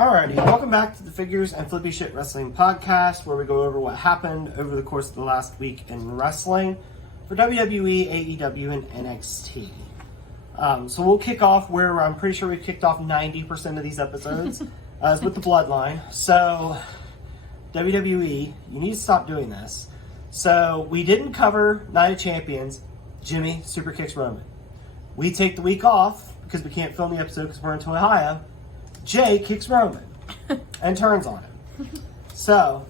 Alrighty, welcome back to the Figures and Flippy Shit Wrestling Podcast, where we go over what happened over the course of the last week in wrestling for WWE, AEW, and NXT. So we'll kick off where I'm pretty sure we've kicked off 90% of these episodes, is with the Bloodline. So, WWE, you need to stop doing this. So, we didn't cover Night of Champions, Jimmy super kicks Roman. We take the week off because we can't film the episode because we're in Ohio. Jay kicks Roman and turns on him. So,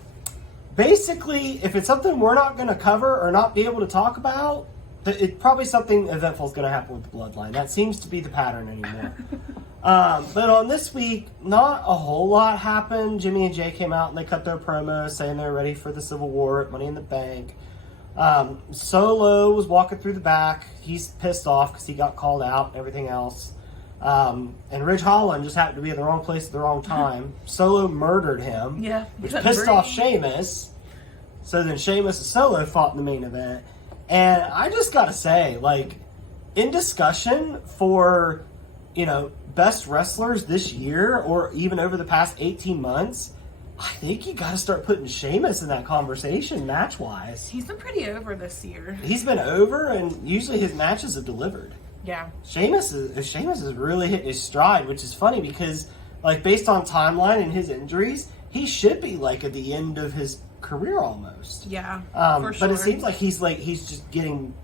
basically, if it's something we're not going to cover or not be able to talk about, it's probably something eventful is going to happen with the Bloodline. That seems to be the pattern anymore. But on this week, not a whole lot happened. Jimmy and Jay came out and they cut their promos saying they're ready for the Civil War at Money in the Bank. Solo was walking through the back. He's pissed off because he got called out and everything else. And Ridge Holland just happened to be in the wrong place at the wrong time. Solo murdered him, which pissed off Sheamus. So then Sheamus and Solo fought in the main event. And I just gotta say, like, in discussion for, best wrestlers this year or even over the past 18 months, I think you gotta start putting Sheamus in that conversation match-wise. He's been pretty over this year. He's been over, and usually his matches have delivered. Yeah. Sheamus is really hitting his stride, which is funny because, like, based on timeline and his injuries, he should be, like, at the end of his career almost. Yeah, for sure. But it seems like he's just getting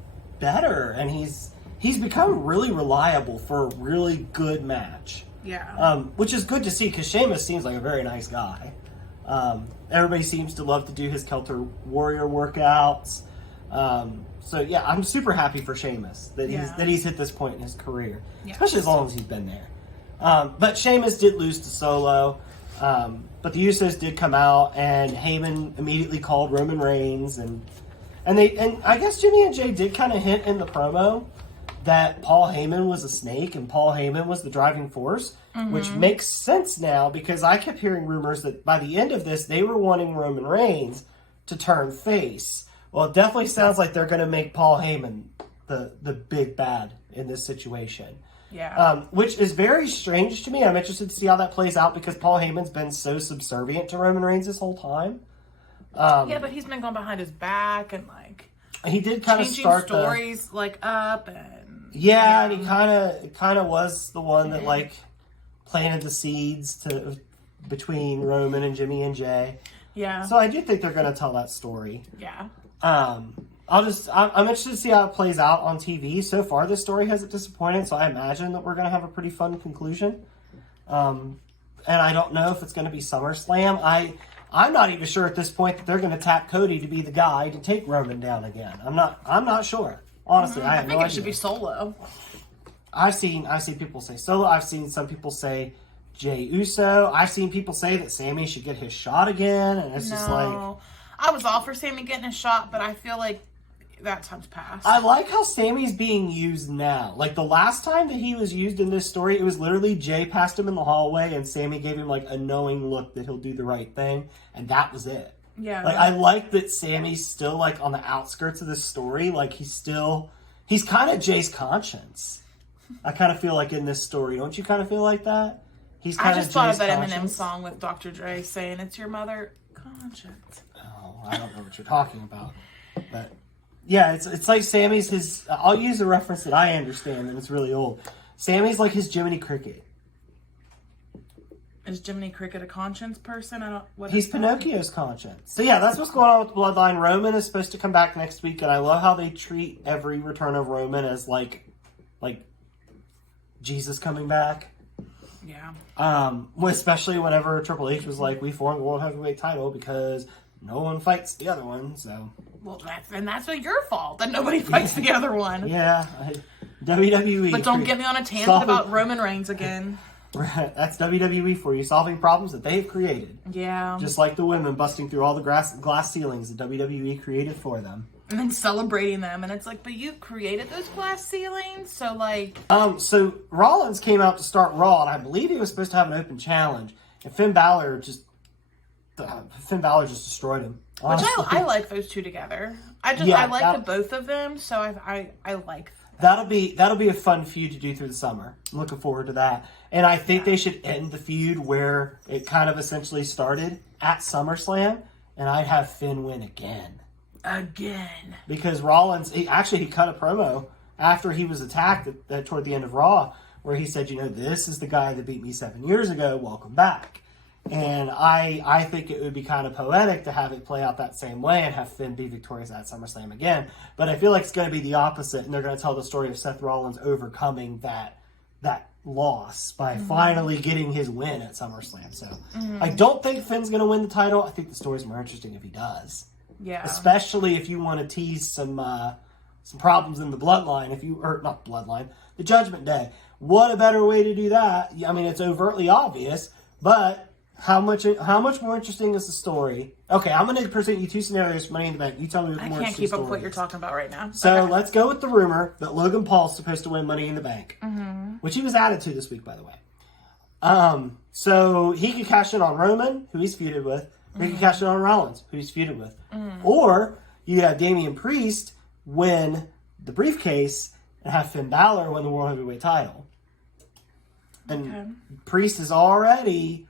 better, and he's become really reliable for a really good match. Yeah. Which is good to see because Sheamus seems like a very nice guy. Everybody seems to love to do his Celtic Warrior workouts. So yeah, I'm super happy for Sheamus that he's hit this point in his career, especially as long as he's been there. But Sheamus did lose to Solo, but the Usos did come out, and Heyman immediately called Roman Reigns, and I guess Jimmy and Jay did kind of hint in the promo that Paul Heyman was a snake and Paul Heyman was the driving force, which makes sense now because I kept hearing rumors that by the end of this they were wanting Roman Reigns to turn face. Well, it definitely sounds like they're going to make Paul Heyman the big bad in this situation. Yeah. Which is very strange to me. I'm interested to see how that plays out because Paul Heyman's been so subservient to Roman Reigns this whole time. Yeah, but he's been going behind his back and, like, he did kind of start stories up and... Yeah, and he kind of was the one that, like, planted the seeds between Roman and Jimmy and Jay. Yeah. So I do think they're going to tell that story. Yeah. I'm interested to see how it plays out on TV. So far, this story hasn't disappointed, so I imagine that we're going to have a pretty fun conclusion. And I don't know if it's going to be SummerSlam. I'm not even sure at this point that they're going to tap Cody to be the guy to take Roman down again. I'm not sure. Honestly, I have no idea. I think it should be Solo. I've seen people say Solo. I've seen some people say Jey Uso. I've seen people say that Sammy should get his shot again, and it's just like... I was all for Sammy getting his shot, but I feel like that time's passed. I like how Sammy's being used now. Like, the last time that he was used in this story, it was literally Jay passed him in the hallway, and Sammy gave him, like, a knowing look that he'll do the right thing, and that was it. Yeah. Like, I like that Sammy's still, like, on the outskirts of this story. Like, he's kind of Jay's conscience. I kind of feel like in this story. Don't you kind of feel like that? He's kind of Jay's conscience. I just thought of that Eminem song with Dr. Dre saying, "It's your mother conscience." I don't know what you're talking about. But, yeah, it's like Sammy's his... I'll use a reference that I understand, and it's really old. Sammy's like his Jiminy Cricket. Is Jiminy Cricket a conscience person? He's Pinocchio's conscience. So, yeah, that's what's going on with the Bloodline. Roman is supposed to come back next week, and I love how they treat every return of Roman as, like Jesus coming back. Yeah. Especially whenever Triple H was like, we formed the World Heavyweight title because... no one fights the other one, so... Well, that's your fault, that nobody fights the other one. Yeah, WWE... But don't get me on a tangent about Roman Reigns again. That's WWE for you, solving problems that they've created. Yeah. Just like the women busting through all the glass ceilings that WWE created for them. And then celebrating them, and it's like, but you created those glass ceilings, so like... So Rollins came out to start Raw, and I believe he was supposed to have an open challenge, and Finn Balor just destroyed him. Honestly. Which I like those two together. I like the both of them, so I like That'll be a fun feud to do through the summer. I'm looking forward to that. And I think they should end the feud where it kind of essentially started at SummerSlam, and I'd have Finn win again. Because Rollins, he cut a promo after he was attacked toward the end of Raw, where he said, this is the guy that beat me 7 years ago. Welcome back. And I think it would be kind of poetic to have it play out that same way and have Finn be victorious at SummerSlam again. But I feel like it's going to be the opposite, and they're going to tell the story of Seth Rollins overcoming that loss by finally getting his win at SummerSlam. So I don't think Finn's going to win the title. I think the story's more interesting if he does. Yeah. Especially if you want to tease some problems in the bloodline, the Judgment Day. What a better way to do that? I mean, it's overtly obvious, but how much more interesting is the story? Okay, I'm going to present you two scenarios for Money in the Bank. You tell me what the more interesting I can't keep up with what is. you're talking about right now. So let's go with the rumor that Logan Paul's supposed to win Money in the Bank, which he was added to this week, by the way. So he could cash in on Roman, who he's feuded with. He could cash in on Rollins, who he's feuded with. Or you have Damian Priest win the briefcase and have Finn Balor win the World Heavyweight title. And Priest is already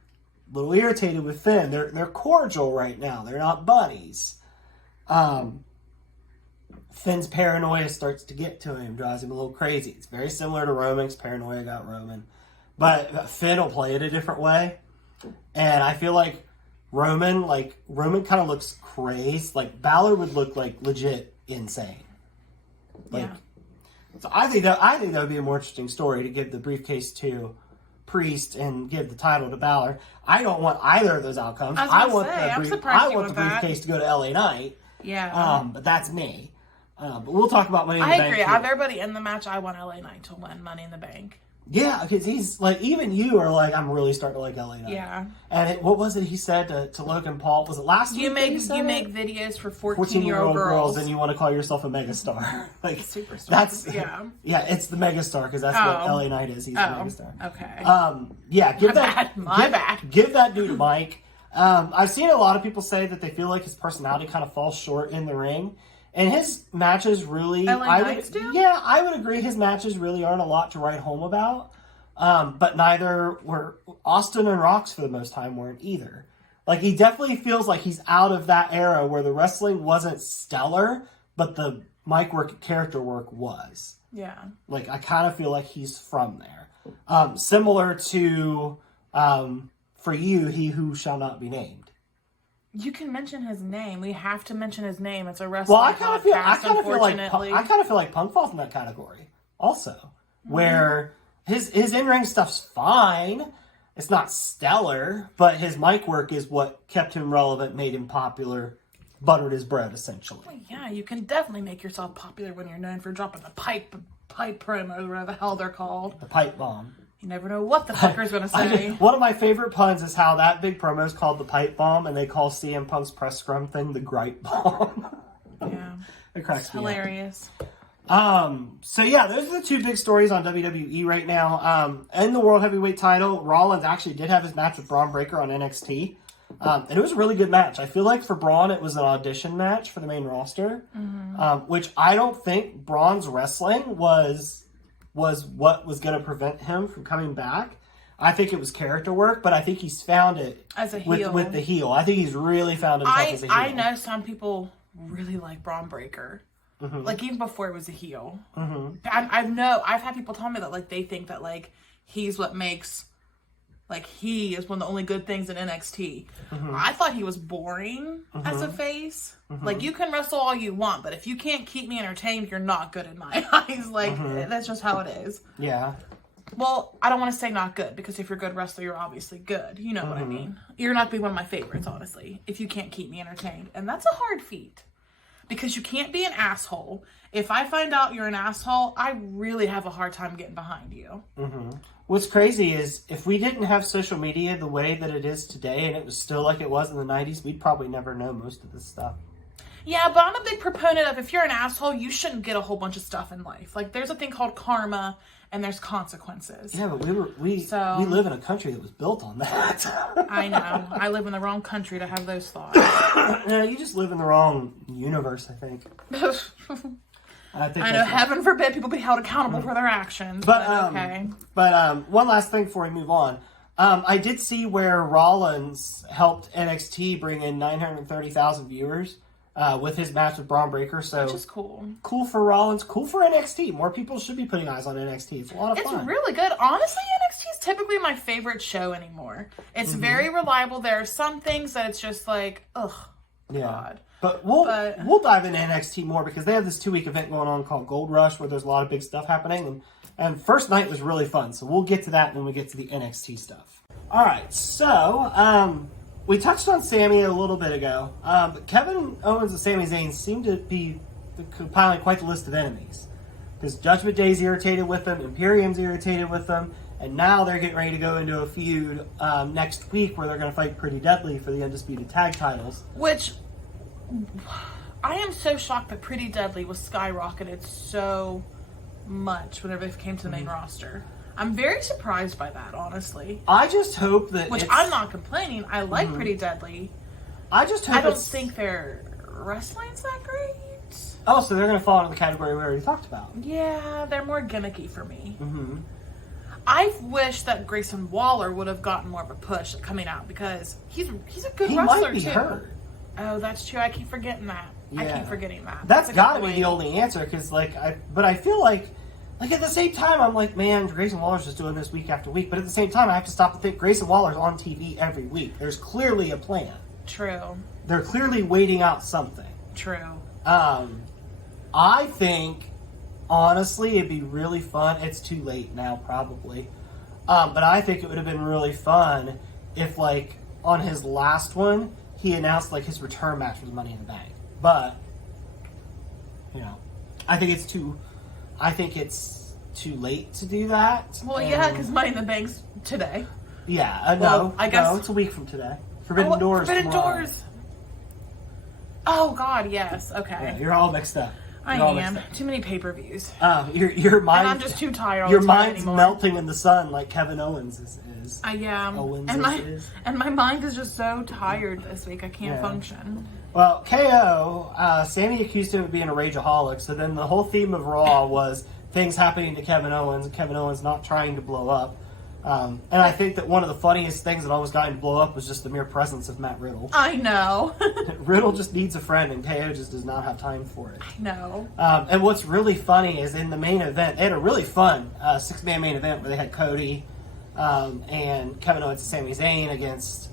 a little irritated with Finn. They're cordial right now. They're not buddies. Finn's paranoia starts to get to him, drives him a little crazy. It's very similar to Roman's paranoia got Roman. But Finn will play it a different way. And I feel like Roman kind of looks crazed. Like Balor would look like legit insane. So I think that would be a more interesting story to give the briefcase to Priest and give the title to Balor. I don't want either of those outcomes. I want the briefcase to go to LA Knight. Yeah. But that's me. But we'll talk about Money in the Bank. I agree. Out of everybody in the match, I want LA Knight to win Money in the Bank. Yeah, because he's like, even you are like, I'm really starting to like LA Knight. Yeah. And what was it he said to Logan Paul? Was it last week? You make videos for 14-year-old girls and you want to call yourself a megastar. Like superstar. That's it's the megastar because that's what LA Knight is. He's the megastar. Okay. My bad. Give that dude a mic. I've seen a lot of people say that they feel like his personality kind of falls short in the ring. And his matches really... I would agree his matches really aren't a lot to write home about. But neither were... Austin and Rox for the most time weren't either. Like, he definitely feels like he's out of that era where the wrestling wasn't stellar, but the mic work, character work was. Yeah. Like, I kind of feel like he's from there. Similar to, for you, He Who Shall Not Be Named. You can mention his name. We have to mention his name. It's a wrestling podcast. I kind of feel like Punk falls in that category also, where his in-ring stuff's fine. It's not stellar, but his mic work is what kept him relevant, made him popular, buttered his bread, essentially. Well, yeah, you can definitely make yourself popular when you're known for dropping a pipe promo, or whatever the hell they're called. The pipe bomb. You never know what the fucker's going to say. One of my favorite puns is how that big promo is called the pipe bomb, and they call CM Punk's press scrum thing the gripe bomb. Yeah. It cracks me hilarious. So yeah, those are the two big stories on WWE right now. In the World Heavyweight title, Rollins actually did have his match with Braun Breaker on NXT. And it was a really good match. I feel like for Braun, it was an audition match for the main roster, which I don't think Braun's wrestling was what was going to prevent him from coming back. I think it was character work, but I think he's found it as a heel. With the heel. I think he's really found himself as a heel. I know some people really like Braun Breaker. Like, even before it was a heel. I've had people tell me that, like, they think that, like, he's what makes, like, he is one of the only good things in NXT. I thought he was boring as a face. Like, you can wrestle all you want, but if you can't keep me entertained, you're not good in my eyes. Like, that's just how it is. Yeah. Well, I don't want to say not good, because if you're a good wrestler, you're obviously good. You know what I mean? You're not going to be one of my favorites, honestly, if you can't keep me entertained. And that's a hard feat. Because you can't be an asshole. If I find out you're an asshole, I really have a hard time getting behind you. What's crazy is, if we didn't have social media the way that it is today, and it was still like it was in the 90s, we'd probably never know most of this stuff. Yeah, but I'm a big proponent of, if you're an asshole, you shouldn't get a whole bunch of stuff in life. Like, there's a thing called karma, and there's consequences. Yeah, but we live in a country that was built on that. I know. I live in the wrong country to have those thoughts. No, you just live in the wrong universe, I think. I think I know, heaven forbid people be held accountable for their actions, but okay. But one last thing before we move on. I did see where Rollins helped NXT bring in 930,000 viewers with his match with Braun Breaker. So, which is cool. Cool for Rollins, cool for NXT. More people should be putting eyes on NXT. It's a lot of fun. It's really good. Honestly, NXT is typically my favorite show anymore. It's very reliable. There are some things that it's just like, ugh, God. But we'll dive into NXT more because they have this 2-week event going on called Gold Rush where there's a lot of big stuff happening. And first night was really fun. So we'll get to that when we get to the NXT stuff. All right. So we touched on Sami a little bit ago. But Kevin Owens and Sami Zayn seem to be compiling quite the list of enemies. Because Judgment Day's irritated with them. Imperium's irritated with them. And now they're getting ready to go into a feud next week where they're going to fight Pretty Deadly for the Undisputed Tag titles. Which... I am so shocked that Pretty Deadly was skyrocketed so much whenever they came to the main roster. I'm very surprised by that, honestly. I just hope that I'm not complaining. I like Pretty Deadly. I just hope I don't think their wrestling's that great. Oh, so they're going to fall into the category we already talked about. Yeah, they're more gimmicky for me. I wish that Grayson Waller would have gotten more of a push coming out because he's a good wrestler, might be too. Hurt. Oh, that's true. I keep forgetting that. Yeah. I keep forgetting that. That's got to be the only answer, because but I feel like at the same time, I'm like, man, Grayson Waller's just doing this week after week. But at the same time, I have to stop to think Grayson Waller's on TV every week. There's clearly a plan. True. They're clearly waiting out something. True. I think, honestly, it'd be really fun. It's too late now, probably. But I think it would have been really fun if, on his last one, he announced his return match was Money in the Bank. But I think it's too late to do that. Well, yeah, because Money in the Bank's today. Yeah, no, I guess no, it's a week from today. Forbidden Doors. Forbidden tomorrow. Doors. Oh God, yes. Okay. Yeah, you're all mixed up. I am. Too many pay-per-views. Your mind. And I'm just too tired. Your mind's melting in the sun like Kevin Owens is. I am. And my mind is just so tired this week. I can't function. Well, KO, Sami accused him of being a rageaholic. So then the whole theme of Raw was things happening to Kevin Owens, and Kevin Owens not trying to blow up. And I think that one of the funniest things that almost got him to blow up was just the mere presence of Matt Riddle. I know. Riddle just needs a friend, and KO just does not have time for it. I know. And what's really funny is in the main event, they had a really fun 6-man main event where they had Cody and Kevin Owens and Sami Zayn against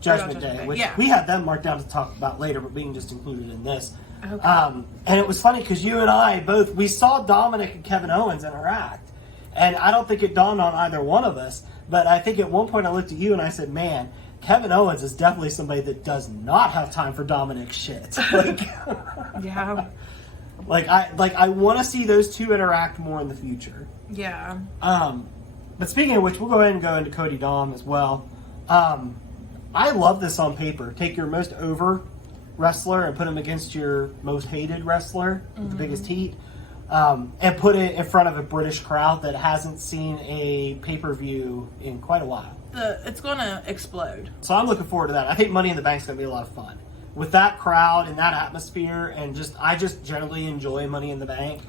Judgment Day, which we had them marked down to talk about later, but we can just include it in this. Okay. And it was funny because you and I we saw Dominic and Kevin Owens interact. And I don't think it dawned on either one of us, but I think at one point I looked at you and I said, man, Kevin Owens is definitely somebody that does not have time for Dominic's shit. Yeah. I want to see those two interact more in the future. Yeah. But speaking of which, we'll go ahead and go into Cody Dom as well. I love this on paper. Take your most over wrestler and put him against your most hated wrestler with the biggest heat. And put it in front of a British crowd that hasn't seen a pay-per-view in quite a while. It's going to explode. So I'm looking forward to that. I think Money in the Bank's going to be a lot of fun. With that crowd and that atmosphere, and I just generally enjoy Money in the Bank.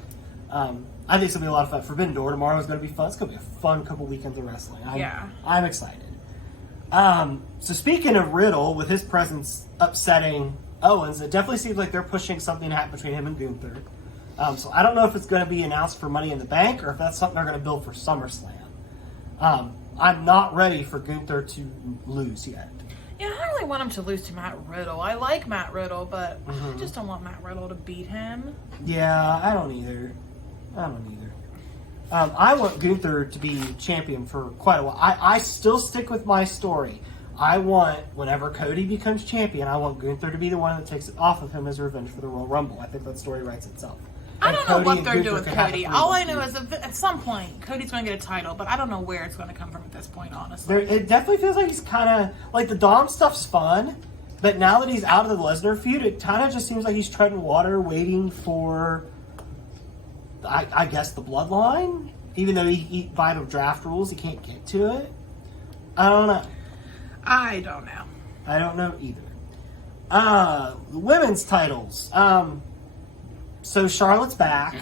I think it's going to be a lot of fun. Forbidden Door tomorrow is going to be fun. It's going to be a fun couple weekends of wrestling. I'm excited. So speaking of Riddle, with his presence upsetting Owens, it definitely seems like they're pushing something to happen between him and Gunther. So I don't know if it's going to be announced for Money in the Bank or if that's something they're going to build for SummerSlam. I'm not ready for Gunther to lose yet. Yeah, I don't really want him to lose to Matt Riddle. I like Matt Riddle, but I just don't want Matt Riddle to beat him. Yeah, I don't either. I want Gunther to be champion for quite a while. I still stick with my story. I want, whenever Cody becomes champion, I want Gunther to be the one that takes it off of him as revenge for the Royal Rumble. I think that story writes itself. I don't know what they're doing with Cody. All I know is that at some point, Cody's going to get a title, but I don't know where it's going to come from at this point, honestly. It definitely feels like he's kind of, the Dom stuff's fun, but now that he's out of the Lesnar feud, it kind of just seems like he's treading water, waiting for, I guess, the bloodline. Even though he by the draft rules, he can't get to it. I don't know. I don't know. I don't know either. The women's titles. So Charlotte's back,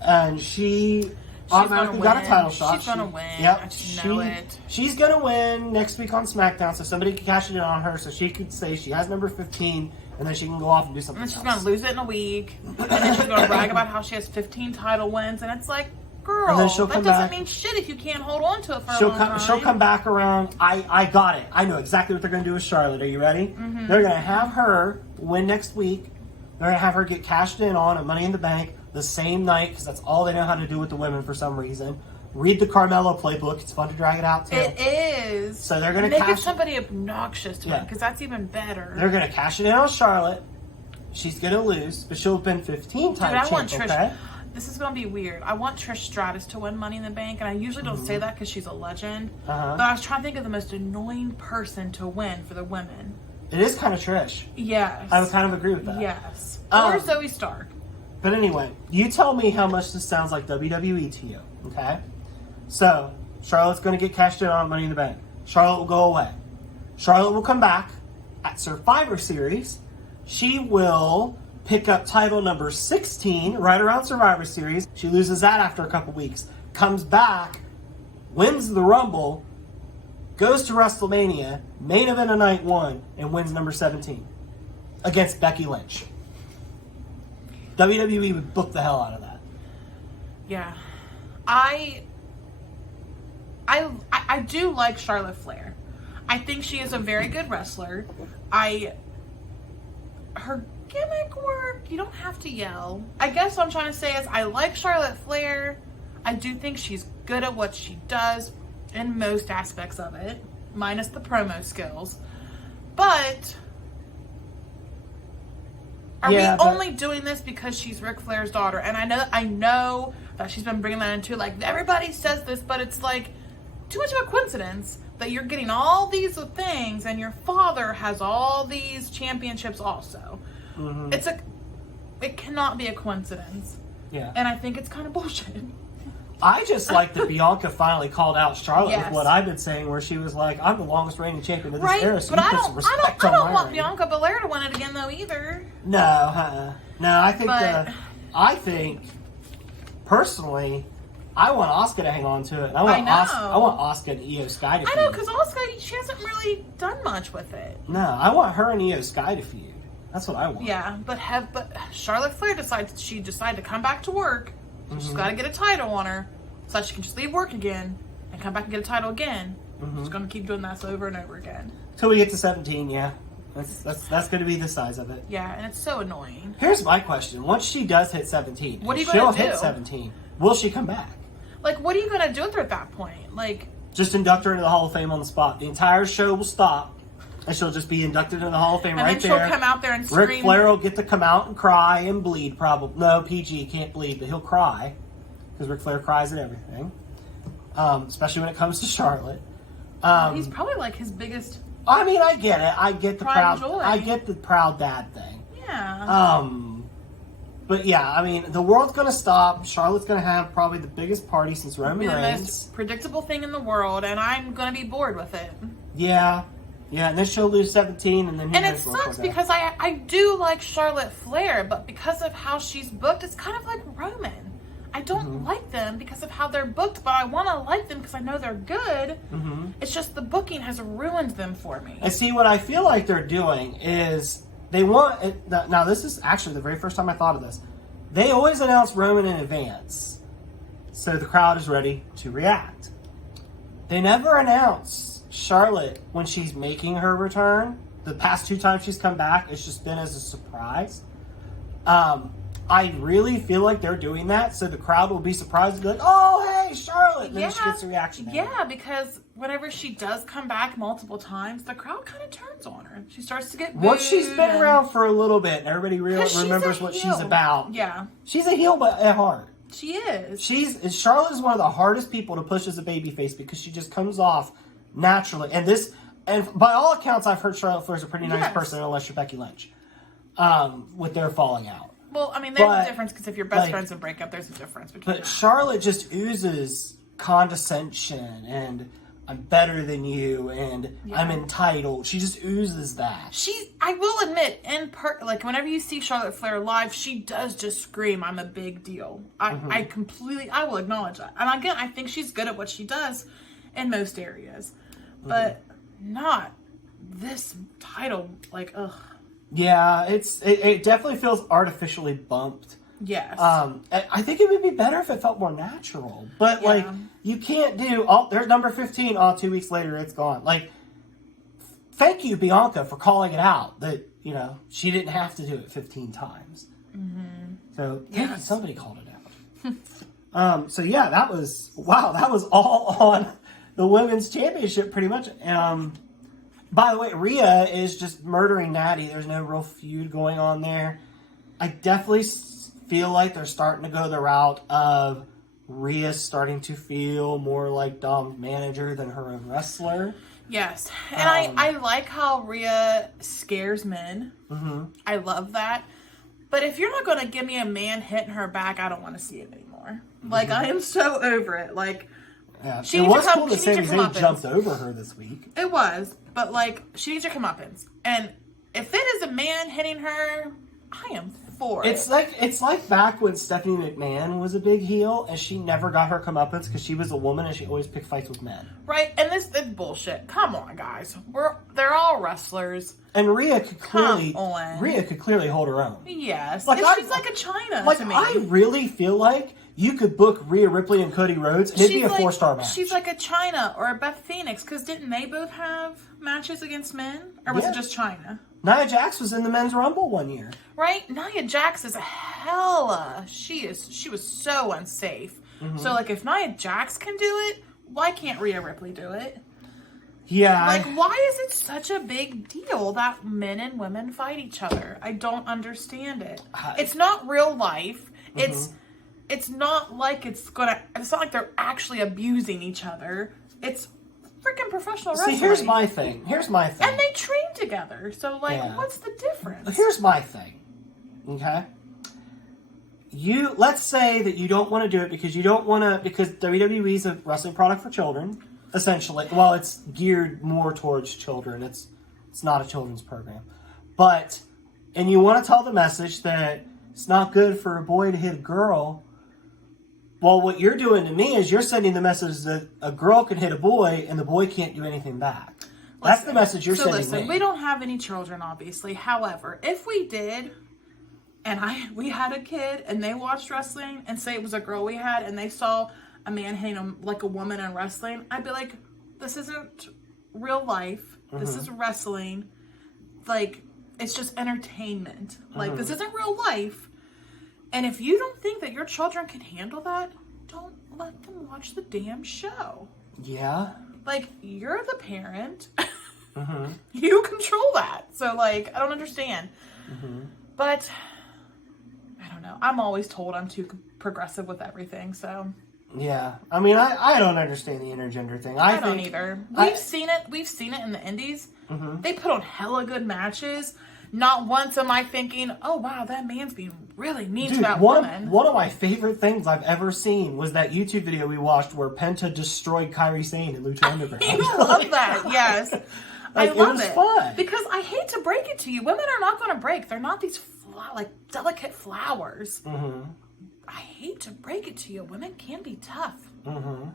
and she automatically got a title shot. She's gonna win. Yep. I just know it. She's gonna win next week on SmackDown, so somebody can cash it in on her, so she could say she has number 15, and then she can go off and do something And then else. she's gonna lose it in a week, and then she's gonna brag about how she has 15 title wins, and it's like, girl, that doesn't mean shit if you can't hold on to it for a long time. She'll come back around. I got it. I know exactly what they're gonna do with Charlotte. Are you ready? Mm-hmm. They're gonna have her win next week. They're gonna have her get cashed in on a Money in the Bank the same night, because that's all they know how to do with the women for some reason. Read the Carmelo playbook. It's fun to drag it out too. It is. So they're going to make somebody obnoxious to it, because that's even better. They're going to cash it in on Charlotte. She's going to lose, but she'll have been 15 times champ. Okay. This is going to be weird. I want Trish Stratus to win Money in the Bank, and I usually don't say that because she's a legend. But I was trying to think of the most annoying person to win for the women. It is kind of Trish. Yes. I would kind of agree with that. Yes. Or Zoe Stark. But anyway, you tell me how much this sounds like WWE to you, okay? So, Charlotte's going to get cashed in on Money in the Bank. Charlotte will go away. Charlotte will come back at Survivor Series. She will pick up title number 16 right around Survivor Series. She loses that after a couple weeks. Comes back, wins the Rumble, goes to WrestleMania, main event of night 1, and wins number 17 against Becky Lynch. WWE would book the hell out of that. Yeah. I do like Charlotte Flair. I think she is a very good wrestler. Her gimmick work, you don't have to yell. I guess what I'm trying to say is I like Charlotte Flair. I do think she's good at what she does in most aspects of it, minus the promo skills. But are we only doing this because she's Ric Flair's daughter? And I know that she's been bringing that into, like, everybody says this, but it's like too much of a coincidence that you're getting all these things and your father has all these championships also. Mm-hmm. It cannot be a coincidence. Yeah. And I think it's kind of bullshit. I just like that Bianca finally called out Charlotte with what I've been saying, where she was like, I'm the longest reigning champion of this era, so but you put some respect on I don't my want reign. Bianca Belair to win it again, though, either. No, I think, personally, I want Asuka to hang on to it. I want Asuka and Io Sky to feud. I know, because Asuka, she hasn't really done much with it. No, I want her and Io Sky to feud. That's what I want. Yeah, but Charlotte Flair decided to come back to work. So she's got to get a title on her so that she can just leave work again and come back and get a title again. She's going to keep doing that over and over again. Till we get to 17, yeah. That's going to be the size of it. Yeah, and it's so annoying. Here's my question. Once she does hit 17, what are you going to do? She'll hit 17. Will she come back? Like, what are you going to do with her at that point? Like, just induct her into the Hall of Fame on the spot. The entire show will stop, and she'll just be inducted into the Hall of Fame right there. And then she'll come out there and scream. Ric Flair will get to come out and cry and bleed, probably. No, PG can't bleed, but he'll cry, because Ric Flair cries at everything, especially when it comes to Charlotte. He's probably like his biggest. I mean, I get it. I get the proud. Joy. I get the proud dad thing. Yeah. But yeah, I mean, the world's gonna stop. Charlotte's gonna have probably the biggest party since Roman Reigns. The most predictable thing in the world, and I'm gonna be bored with it. Yeah, and then she'll lose 17, and then. And it sucks because I do like Charlotte Flair, but because of how she's booked, it's kind of like Roman. I don't like them because of how they're booked, but I want to like them because I know they're good. It's just the booking has ruined them for me. And see, what I feel like they're doing is they want it. Now, this is actually the very first time I thought of this. They always announce Roman in advance, so the crowd is ready to react. They never announce Charlotte when she's making her return. The past 2 times she's come back, it's just been as a surprise. I really feel like they're doing that, so the crowd will be surprised and be like, oh, hey, Charlotte! And then she gets a reaction. Yeah, because whenever she does come back multiple times, the crowd kind of turns on her. She starts to get booed. Once she's been around for a little bit, and everybody remembers what she's about. Yeah. She's a heel at heart. She is. Charlotte is one of the hardest people to push as a babyface because she just comes off naturally. And by all accounts, I've heard Charlotte Flair's a pretty nice person, unless you're Becky Lynch, with their falling out. Well, I mean, there's a difference because if you're best friends and break up, there's a difference between. But Charlotte just oozes condescension and I'm better than you, and I'm entitled. She just oozes that. I will admit, like whenever you see Charlotte Flair live, she does just scream, I'm a big deal. I will acknowledge that. And again, I think she's good at what she does in most areas. But not this title, like, ugh. Yeah, it definitely feels artificially bumped. Yes. I think it would be better if it felt more natural. But, like, you can't do... there's number 15. 2 weeks later, it's gone. Like, thank you, Bianca, for calling it out. That, you know, she didn't have to do it 15 times. Mm-hmm. So, thank you. Somebody called it out. So, yeah, that was... Wow, that was all on the Women's Championship, pretty much. By the way, Rhea is just murdering Natty. There's no real feud going on there. I definitely feel like they're starting to go the route of Rhea starting to feel more like Dom's manager than her own wrestler. Yes. And I like how Rhea scares men. Mm-hmm. I love that. But if you're not going to give me a man hitting her back, I don't want to see it anymore. Mm-hmm. Like, I am so over it. Like, yeah. It was cool that Sami Zayn jumped over her this week. It was. But, like, she needs your comeuppance. And if it is a man hitting her, I am for it. It's like back when Stephanie McMahon was a big heel and she never got her comeuppance because she was a woman and she always picked fights with men. Right, and this is bullshit. Come on, guys. They're all wrestlers. And Rhea could clearly hold her own. Yes, like she's like a China to me. I really feel like you could book Rhea Ripley and Cody Rhodes and it'd be a 4-star match. She's like a China or a Beth Phoenix because didn't they both have matches against men, or was it just China? Nia Jax was in the men's rumble one year. Right? Nia Jax is a hella. She was so unsafe. Mm-hmm. So, like, if Nia Jax can do it, why can't Rhea Ripley do it? Yeah. Like, why is it such a big deal that men and women fight each other? I don't understand it. It's not real life. Mm-hmm. It's not like it's not like they're actually abusing each other. It's freaking professional wrestling. See, here's my thing. And they train together. So, like, what's the difference? Here's my thing. Okay? Let's say that you don't want to do it because WWE is a wrestling product for children, essentially. Well, it's geared more towards children. It's not a children's program. And you want to tell the message that it's not good for a boy to hit a girl. Well, what you're doing to me is you're sending the message that a girl can hit a boy and the boy can't do anything back. That's the message you're sending me. We don't have any children, obviously. However, if we did, and we had a kid and they watched wrestling and say it was a girl we had and they saw a man hitting like a woman in wrestling, I'd be like, this isn't real life. Mm-hmm. This is wrestling. Like, it's just entertainment. Like, this isn't real life. And if you don't think that your children can handle that, don't let them watch the damn show. Yeah. Like, you're the parent. Mm-hmm. You control that. So, like, I don't understand. Mm-hmm. But, I don't know. I'm always told I'm too progressive with everything, so. Yeah. I mean, I don't understand the intergender thing. I don't either. We've seen it in the indies. Mm-hmm. They put on hella good matches. Not once am I thinking, oh, wow, that man's being really mean to that woman. One of my favorite things I've ever seen was that YouTube video we watched where Penta destroyed Kairi Sane in Lucha Underground. I love that, yes. I love it. It was fun. Because I hate to break it to you. Women are not going to break. They're not these delicate flowers. Mm-hmm. I hate to break it to you. Women can be tough. Mm-hmm.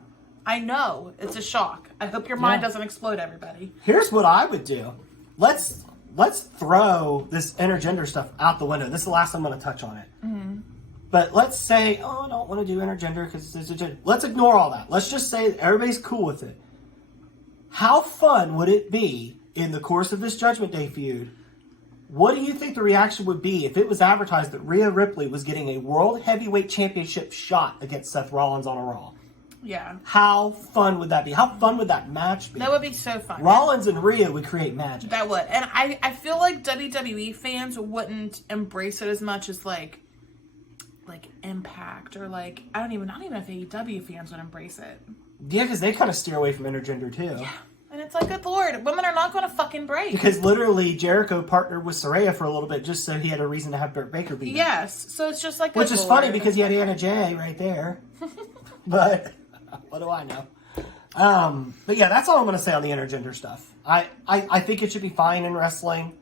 I know. It's a shock. I hope your mind doesn't explode, everybody. Here's what I would do. Let's throw this intergender stuff out the window. This is the last I'm going to touch on it. Mm-hmm. But let's say, I don't want to do intergender because it's intergender. Let's ignore all that. Let's just say everybody's cool with it. How fun would it be in the course of this Judgment Day feud? What do you think the reaction would be if it was advertised that Rhea Ripley was getting a World Heavyweight Championship shot against Seth Rollins on a Raw? Yeah. How fun would that be? How fun would that match be? That would be so fun. Rollins and Rhea would create magic. That would. And I feel like WWE fans wouldn't embrace it as much as like Impact or like, not even if AEW fans would embrace it. Yeah, because they kind of steer away from intergender too. Yeah. And it's like, good lord, women are not going to fucking break. Because literally Jericho partnered with Saraya for a little bit just so he had a reason to have Britt Baker beat him. Yes. So it's just like, which is funny because he had Anna Jay right there. But what do I know? But yeah, that's all I'm going to say on the intergender stuff. I think it should be fine in wrestling.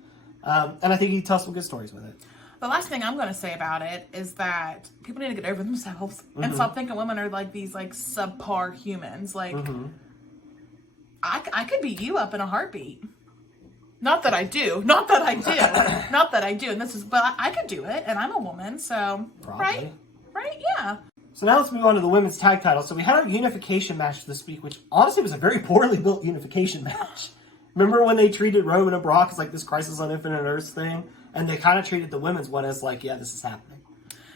And I think you tell some good stories with it. The last thing I'm going to say about it is that people need to get over themselves and stop thinking women are like these like subpar humans. Like, I could beat you up in a heartbeat. Not that I do. Not that I do. And but I could do it, and I'm a woman, so Probably. right, yeah. So now let's move on to the women's tag title. So we had a unification match this week, which honestly was a very poorly built unification match. Remember when they treated Roman and Brock as like this Crisis on Infinite Earths thing? And they kind of treated the women's one as like, yeah, this is happening.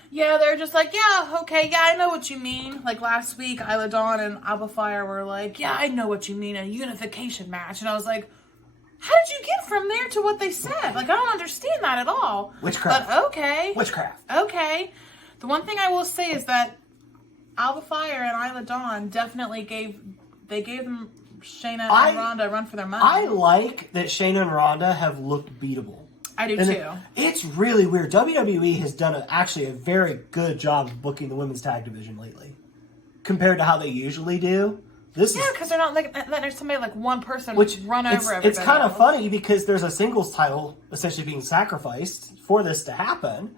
Yeah, they're just like, yeah, okay, yeah, I know what you mean. Like last week, Isla Dawn and Alba Fire were like, yeah, I know what you mean, a unification match. And I was like, how did you get from there to what they said? Like, I don't understand that at all. Witchcraft. But okay. Witchcraft. Okay. The one thing I will say is that Alba Fire and Isla Dawn definitely gave them Shayna and Ronda a run for their money. I like that Shayna and Ronda have looked beatable. I do too. It's really weird. WWE has done actually a very good job of booking the women's tag division lately, compared to how they usually do. Because they're not like there's somebody like one person run over everybody. It's kind of funny because there's a singles title essentially being sacrificed for this to happen.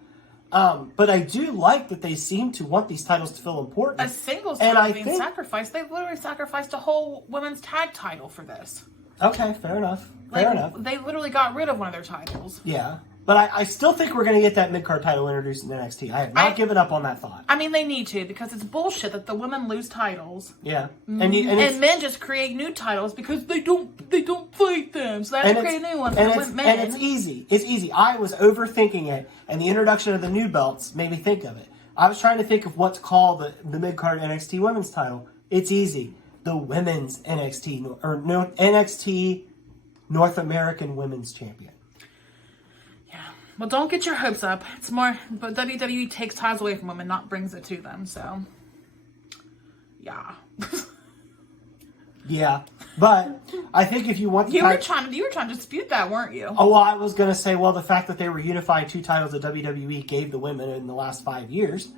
But I do like that they seem to want these titles to feel important. A singles title being sacrificed. They literally sacrificed a whole women's tag title for this. Okay, fair enough. Fair enough. They literally got rid of one of their titles. Yeah. But I still think we're going to get that mid-card title introduced in NXT. I have not given up on that thought. I mean, they need to, because it's bullshit that the women lose titles. Yeah. And men just create new titles because they don't fight them. So they have to create a new one for men. And it's easy. It's easy. I was overthinking it, and the introduction of the new belts made me think of it. I was trying to think of what's called the mid-card NXT women's title. It's easy. The women's NXT North American Women's Champion. Well, don't get your hopes up. It's more, but WWE takes titles away from women, not brings it to them. So, yeah. Yeah, but I think if you want the you were trying to dispute that, weren't you? Oh, well, I was going to say, well, the fact that they were unifying two titles that WWE gave the women in the last 5 years,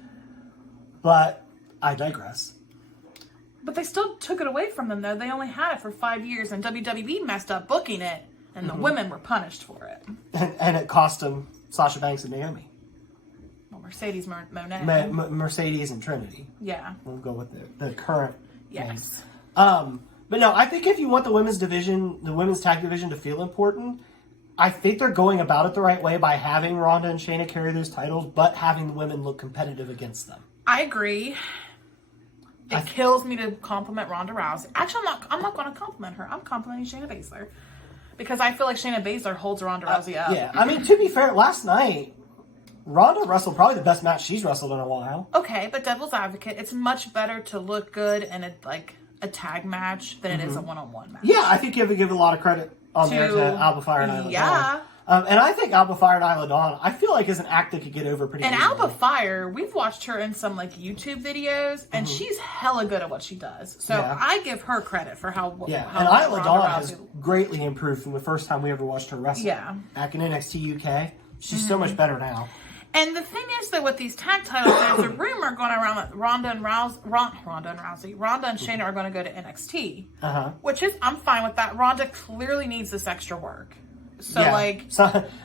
but I digress. But they still took it away from them, though. They only had it for 5 years, and WWE messed up booking it. And the women were punished for it. And it cost them Sasha Banks and Naomi. Well, Mercedes Moné. Mercedes and Trinity. Yeah. We'll go with the current Yes. names. But no, I think if you want the women's tag division to feel important, I think they're going about it the right way by having Ronda and Shayna carry those titles, but having the women look competitive against them. I agree. It kills me to compliment Ronda Rousey. Actually, I'm not going to compliment her. I'm complimenting Shayna Baszler. Because I feel like Shayna Baszler holds Ronda Rousey up. Yeah, I mean, to be fair, last night, Ronda wrestled probably the best match she's wrestled in a while. Okay, but devil's advocate, it's much better to look good in a tag match than it is a one-on-one match. Yeah, I think you have to give a lot of credit there to Alba Fire and Isla Dawn. And I think Alba Fire and Isla Dawn, I feel like is an act that could get over pretty easily. And Alba Fire, we've watched her in some like YouTube videos, and she's hella good at what she does. So I give her credit for how and Isla Dawn has greatly improved from the first time we ever watched her wrestle. Yeah. Back in NXT UK. She's so much better now. And the thing is, though, with these tag titles, there's a rumor going around that Ronda and Shayna are going to go to NXT. Which is, I'm fine with that. Ronda clearly needs this extra work. So,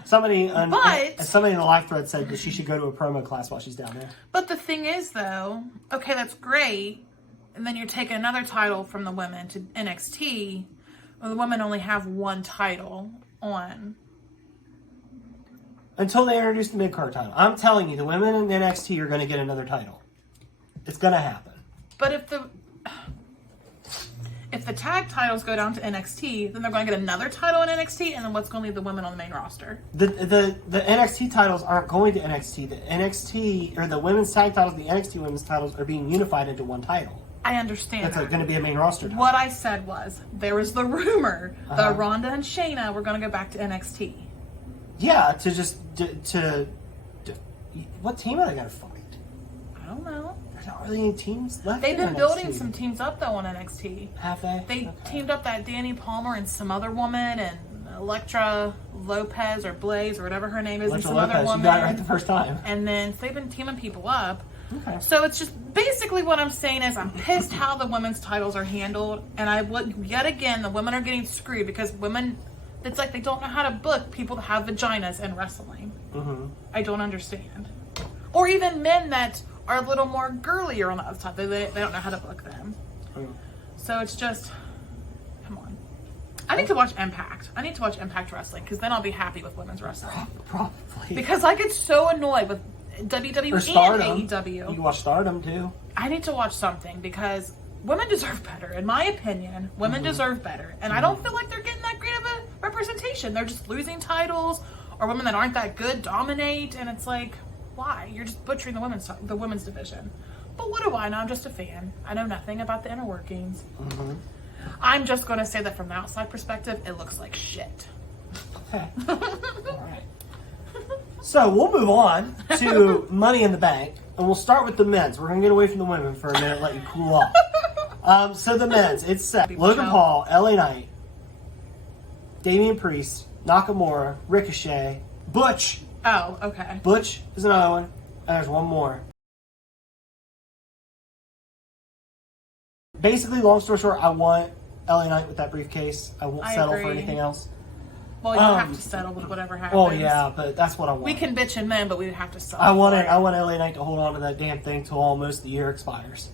somebody in the live thread said that she should go to a promo class while she's down there. But the thing is, though, okay, that's great. And then you're taking another title from the women to NXT. Well, the women only have one title on. Until they introduce the mid-card title. I'm telling you, the women in NXT are going to get another title. It's going to happen. But if the tag titles go down to NXT, then they're going to get another title in NXT, and then what's going to leave the women on the main roster? The NXT titles aren't going to NXT. The NXT, or the women's tag titles, the NXT women's titles are being unified into one title. I understand That's going to be a main roster title. What I said was, there was the rumor that Ronda and Shayna were going to go back to NXT. Yeah, what team are they going to fight? I don't know. There's not really any teams left. They've been building some teams up though on NXT. Have they? They teamed up that Danny Palmer and some other woman, and Elektra Lopez or Blaze or whatever her name is, and some other woman. You got it right the first time. And then so they've been teaming people up. Okay. So it's just basically what I'm saying is I'm pissed how the women's titles are handled, and yet again the women are getting screwed because women, it's like they don't know how to book people that have vaginas in wrestling. Mm-hmm. I don't understand. Or even men that are a little more girlier on the other side. They don't know how to book them. Mm. So it's just, come on. I need to watch Impact. I need to watch Impact Wrestling because then I'll be happy with women's wrestling. Probably. Because I get so annoyed with WWE Or Stardom. and AEW. You can watch Stardom too. I need to watch something because women deserve better. In my opinion, women deserve better. And I don't feel like they're getting that great of a representation. They're just losing titles, or women that aren't that good dominate, and it's like, why? You're just butchering the women's division. But what do I know? I'm just a fan. I know nothing about the inner workings. Mm-hmm. I'm just going to say that from the outside perspective, it looks like shit. Okay. All right. So we'll move on to Money in the Bank, and we'll start with the men's. We're going to get away from the women for a minute, let you cool off. So the men's, it's set. Logan Paul, LA Knight, Damian Priest, Nakamura, Ricochet, Butch. Oh, okay. Butch is another one, and there's one more. Basically, long story short, I want LA Knight with that briefcase. I won't settle for agree. anything else. Well, you have to settle with whatever happens. Oh yeah, but that's what I want. We can bitch and men, but we have to settle. I want LA Knight to hold on to that damn thing till almost the year expires.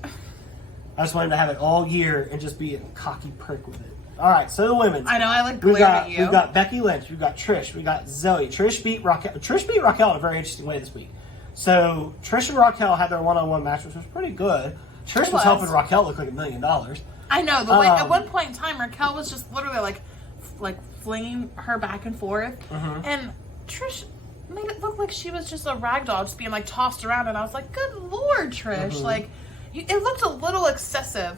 I just want him to have it all year and just be a cocky prick with it. All right, so the women's. I know, I like glaring at you. We've got Becky Lynch, we've got Trish, we got Zoe. Trish beat Raquel in a very interesting way this week. So Trish and Raquel had their one-on-one match, which was pretty good. Trish was helping Raquel look like $1 million. I know, the way at one point in time, Raquel was just literally like flinging her back and forth, and Trish made it look like she was just a rag doll, just being like tossed around, and I was like, good Lord, Trish, like, it looked a little excessive.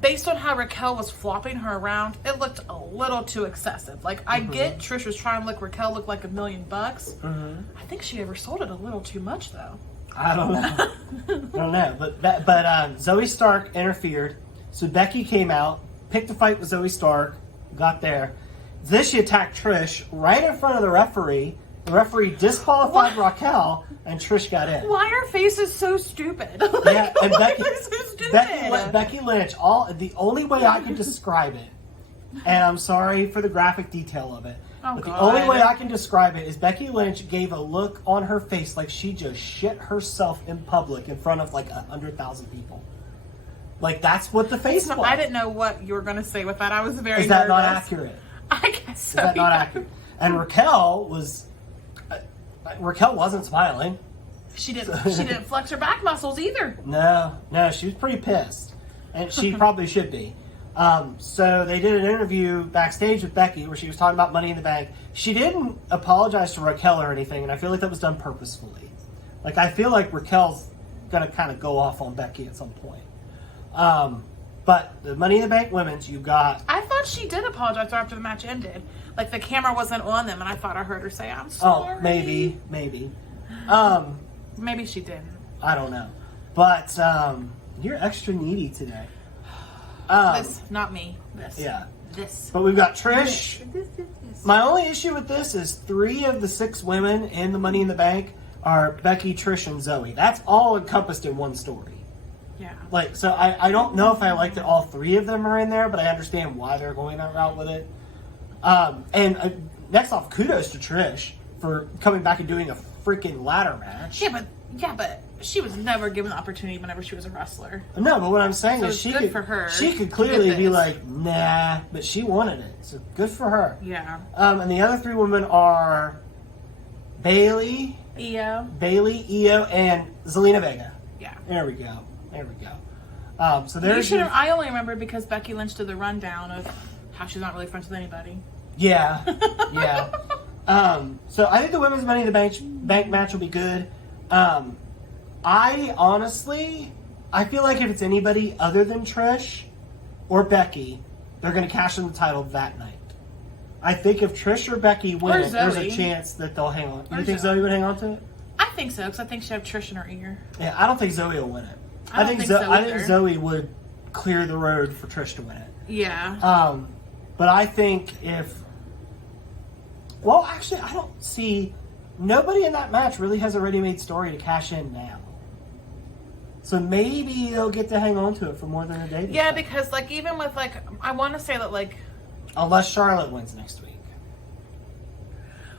Based on how Raquel was flopping her around, it looked a little too excessive. Like, I get Trish was trying to look Raquel look like $1 million. I think she oversold it a little too much, though. I don't know. I don't know. But Zoe Stark interfered. So Becky came out, picked a fight with Zoe Stark, got there. Then she attacked Trish right in front of the referee. The referee disqualified Raquel, and Trish got in. Why are faces so stupid? Yeah, and Becky, so stupid? Becky Lynch, the only way I can describe it, and I'm sorry for the graphic detail of it, but the only way I can describe it is Becky Lynch gave a look on her face like she just shit herself in public in front of like 100,000 people. Like, that's what the face was. I didn't know what you were going to say with that. I was very nervous. Is that not accurate? I guess so. Is that not accurate? And Raquel wasn't smiling. She didn't flex her back muscles either. No, she was pretty pissed, and she probably should be. So they did an interview backstage with Becky where she was talking about Money in the Bank. She didn't apologize to Raquel or anything, and I feel like that was done purposefully. Like, I feel like Raquel's gonna kind of go off on Becky at some point. But the Money in the Bank women's, you got. I thought she did apologize after the match ended. Like, the camera wasn't on them, and I thought I heard her say, "I'm sorry." Oh, maybe. Maybe she didn't. I don't know. But you're extra needy today. This, not me. This. Yeah. This. But we've got Trish. This. My only issue with this is 3 of the 6 women in the Money in the Bank are Becky, Trish, and Zoe. That's all encompassed in one story. Yeah. Like, so I don't know if I like that all 3 of them are in there, but I understand why they're going that route with it. And next off, kudos to Trish for coming back and doing a freaking ladder match. Yeah, but she was never given the opportunity whenever she was a wrestler. No, but what I'm saying is she could, for her. She could clearly be like, nah, but she wanted it. So good for her. Yeah. And the other 3 women are Bailey, Io, and Zelina Vega. Yeah. There we go. So there's. I only remember because Becky Lynch did the rundown of how she's not really friends with anybody. Yeah. So I think the women's Money in the Bank match will be good. I feel like if it's anybody other than Trish or Becky, they're going to cash in the title that night. I think if Trish or Becky win, there's a chance that they'll hang on. You think Zoe would hang on to it? I think so, because I think she have Trish in her ear. Yeah, I don't think Zoe will win it. I think Zoe would clear the road for Trish to win it. Yeah. But I think well, actually, I don't see. Nobody in that match really has a ready-made story to cash in now. So maybe they'll get to hang on to it for more than a day. Yeah, because like even with like, I want to say that like, unless Charlotte wins next week.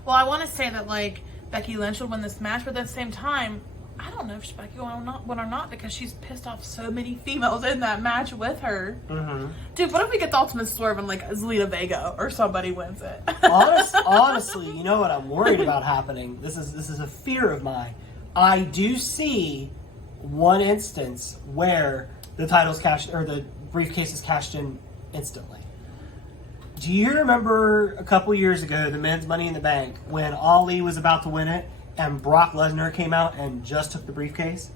Well, I want to say that like Becky Lynch would win this match, but at the same time, I don't know if Becky won or not because she's pissed off so many females in that match with her. Mm-hmm. Dude, what if we get the Ultimate Swerve and like Zelina Vega or somebody wins it? Honestly, you know what I'm worried about happening? This is a fear of mine. I do see one instance where the title's cashed or the briefcase is cashed in instantly. Do you remember a couple years ago the men's Money in the Bank when Ali was about to win it and Brock Lesnar came out and just took the briefcase?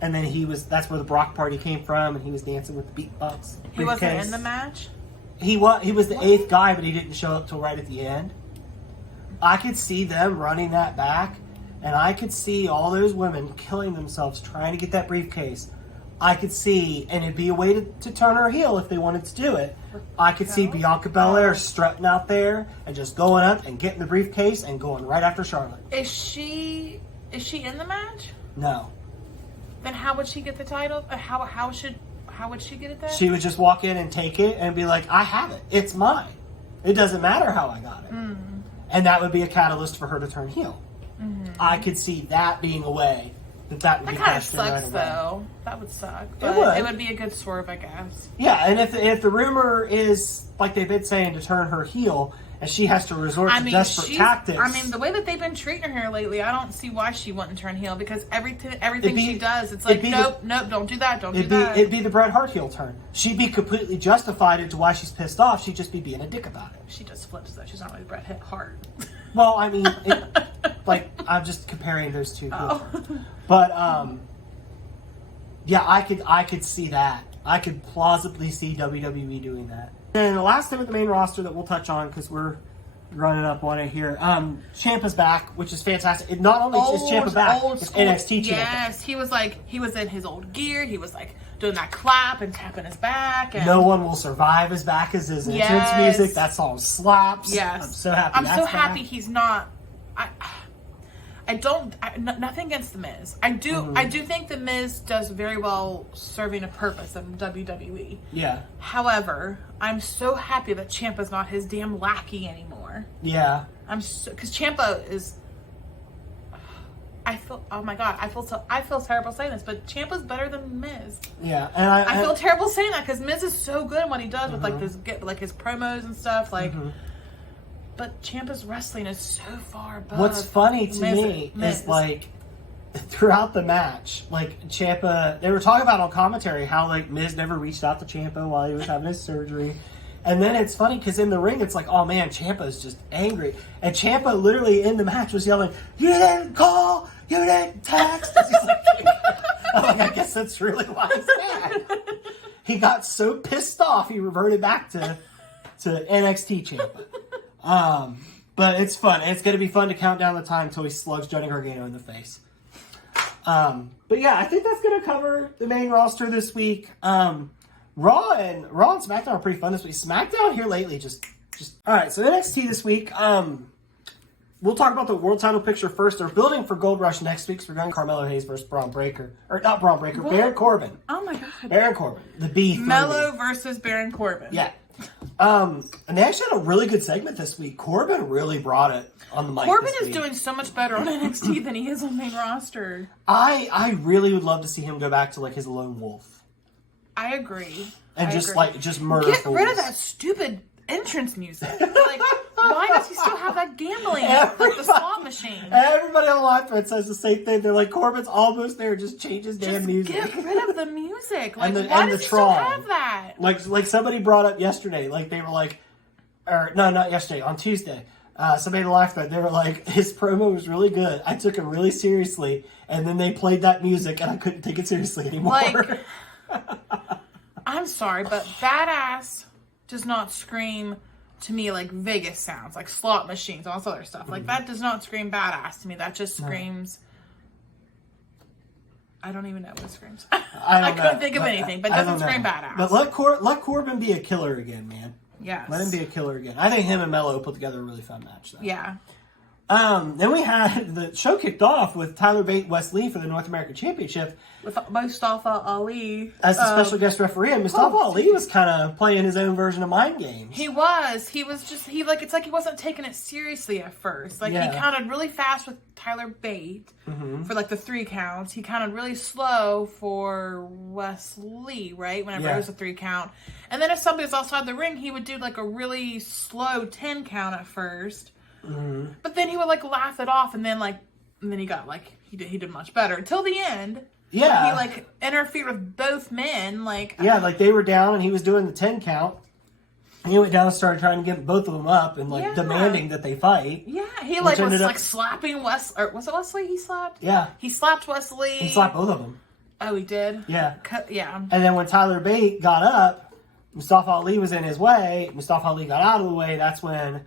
And then that's where the Brock party came from, and he was dancing with the beatbox briefcase. He wasn't in the match? He was the eighth guy, but he didn't show up till right at the end. I could see them running that back, and I could see all those women killing themselves trying to get that briefcase. I could see, and it'd be a way to turn her heel if they wanted to do it. I could see Bianca Belair strutting out there and just going up and getting the briefcase and going right after Charlotte. Is she in the match? No. Then how would she get the title? How would she get it then? She would just walk in and take it and be like, I have it. It's mine. It doesn't matter how I got it. Mm. And that would be a catalyst for her to turn heel. Mm-hmm. I could see that being a way that would be cashed in right away. That kind of sucks, though. That would suck. But it would be a good swerve, I guess. Yeah, and if the rumor is, like they've been saying, to turn her heel, and she has to resort to desperate tactics. I mean, the way that they've been treating her lately, I don't see why she wouldn't turn heel, because everything she does, it's like, nope, don't do that, don't do that. It'd be the Bret Hart heel turn. She'd be completely justified into why she's pissed off. She'd just be being a dick about it. She just flips, though. She's not really Bret Hart. Well, I mean, I'm just comparing those two. But, yeah, I could see that. I could plausibly see WWE doing that. And the last thing with the main roster that we'll touch on, because we're running up on it here, Ciampa's back, which is fantastic. Not only is Ciampa back, it's NXT Ciampa. Yes, he was in his old gear. He was like doing that clap and tapping his back. And No One Will Survive is back as his entrance music. That song slaps. Yes, I'm so happy. I'm so happy he's not. Nothing against The Miz. I do think The Miz does very well serving a purpose in WWE. Yeah. However, I'm so happy that Ciampa's not his damn lackey anymore. Yeah. Because Ciampa is. I feel terrible saying this, but Ciampa's better than Miz. Yeah, and I feel terrible saying that because Miz is so good at what he does with his promos and stuff But Ciampa's wrestling is so far above. What's funny to me is, like, throughout the match, like, Ciampa, they were talking about on commentary how, like, Miz never reached out to Ciampa while he was having his surgery. And then it's funny because in the ring, it's like, oh man, Ciampa is just angry. And Ciampa literally in the match was yelling, "You didn't call! You didn't text!" I'm like, I guess that's really why he's mad. He got so pissed off, he reverted back to NXT Ciampa. But it's fun. It's going to be fun to count down the time until he slugs Johnny Gargano in the face. But yeah, I think that's going to cover the main roster this week. Raw and SmackDown are pretty fun this week. SmackDown here lately just all right. So NXT this week. We'll talk about the world title picture first. They're building for Gold Rush next week. So we're going Carmelo Hayes versus Braun Breaker, or not Braun Breaker, what? Baron Corbin. Oh my god, Baron Corbin, the B. Mello versus Baron Corbin. Yeah. And they actually had a really good segment this week. Corbin really brought it on the mic. Corbin is doing so much better on NXT than he is on main roster. I really would love to see him go back to like his lone wolf. I agree. And just murder. Get rid of that stupid entrance music. Like, why does he still have that gambling, like the slot machine? Everybody on the live thread says the same thing. They're like, Corbin's almost there. Just change his damn music. Get rid of the music. Like, why does he still have that? Like somebody brought up yesterday. Like they were like, or no, not yesterday. On Tuesday, somebody in the live thread. They were like, his promo was really good. I took him really seriously, and then they played that music, and I couldn't take it seriously anymore. Like, I'm sorry, but badass does not scream to me like Vegas sounds, like slot machines, all this other stuff. Like, that does not scream badass to me. That just screams... I don't even know what it screams. I couldn't think of anything, but it doesn't scream badass. But let Corbin be a killer again, man. Yes. Let him be a killer again. I think him and Mello put together a really fun match, though. Yeah. Then we had the show kicked off with Tyler Bate, Wes Lee for the North American Championship. With Mustafa Ali. As the special guest referee, and Mustafa Ali was kind of playing his own version of mind games. He was. It's like he wasn't taking it seriously at first. Like, he counted really fast with Tyler Bate for, like, the 3 counts. He counted really slow for Wes Lee, right? Whenever it was a 3 count. And then if somebody was outside the ring, he would do, like, a really slow 10 count at first. But then he would, like, laugh it off, and then he got, like, he did much better. Until the end. Yeah. He, like, interfered with both men, like... Yeah, like, they were down, and he was doing the 10 count. And he went down and started trying to get both of them up and, like, demanding that they fight. Yeah, he, like, was, like, slapping Wes... Or was it Wesley he slapped? Yeah. He slapped Wesley. He slapped both of them. Oh, he did? Yeah. Yeah. And then when Tyler Bate got up, Mustafa Ali was in his way. Mustafa Ali got out of the way. That's when...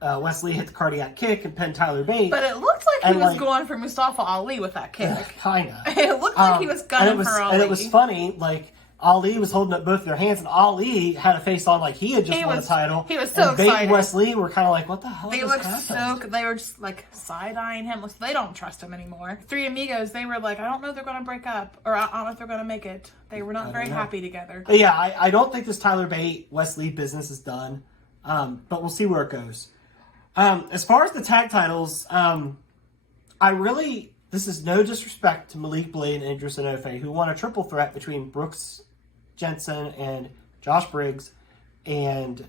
Wes Lee hit the cardiac kick and pinned Tyler Bate. But it looked like he was going for Mustafa Ali with that kick. Kinda. It looked like he was gunning for Ali. And it was funny, like, Ali was holding up both their hands, and Ali had a face on like he had just won the title. He was so excited. Bate and Wes Lee were kind of like, what the hell They were just, like, side-eyeing him. They don't trust him anymore. Three Amigos, they were like, I don't know if they're going to break up, or I don't know if they're going to make it. They were not very happy together. But yeah, I don't think this Tyler Bate, Wes Lee business is done, but we'll see where it goes. As far as the tag titles, this is no disrespect to Malik Blade and Idris Enofe, who won a triple threat between Brooks Jensen and Josh Briggs and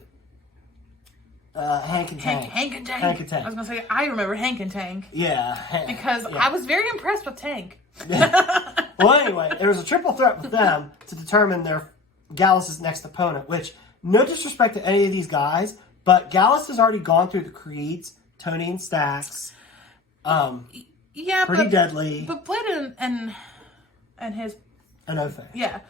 Hank and Tank. Hank and Tank. Hank and Tank. I was going to say, I remember Hank and Tank. Yeah. Because I was very impressed with Tank. Well, anyway, there was a triple threat with them to determine their Gallus' next opponent, which, no disrespect to any of these guys, but Gallus has already gone through the Creeds, Tony and Stacks. Pretty deadly. But Blade and his... Enofe. Yeah.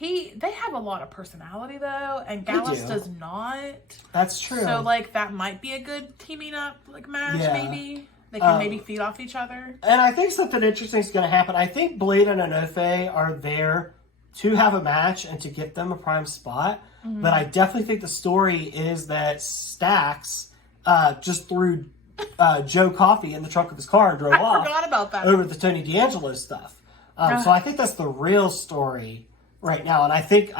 They have a lot of personality, though, and Gallus does not. That's true. So, like, that might be a good teaming up, like, match, maybe. They can maybe feed off each other. And I think something interesting is going to happen. I think Blade and Enofe are there to have a match and to get them a prime spot. Mm-hmm. But I definitely think the story is that Stacks just threw Joe Coffey in the trunk of his car and drove off. I forgot about that. Over the Tony D'Angelo stuff. So I think that's the real story right now. And I think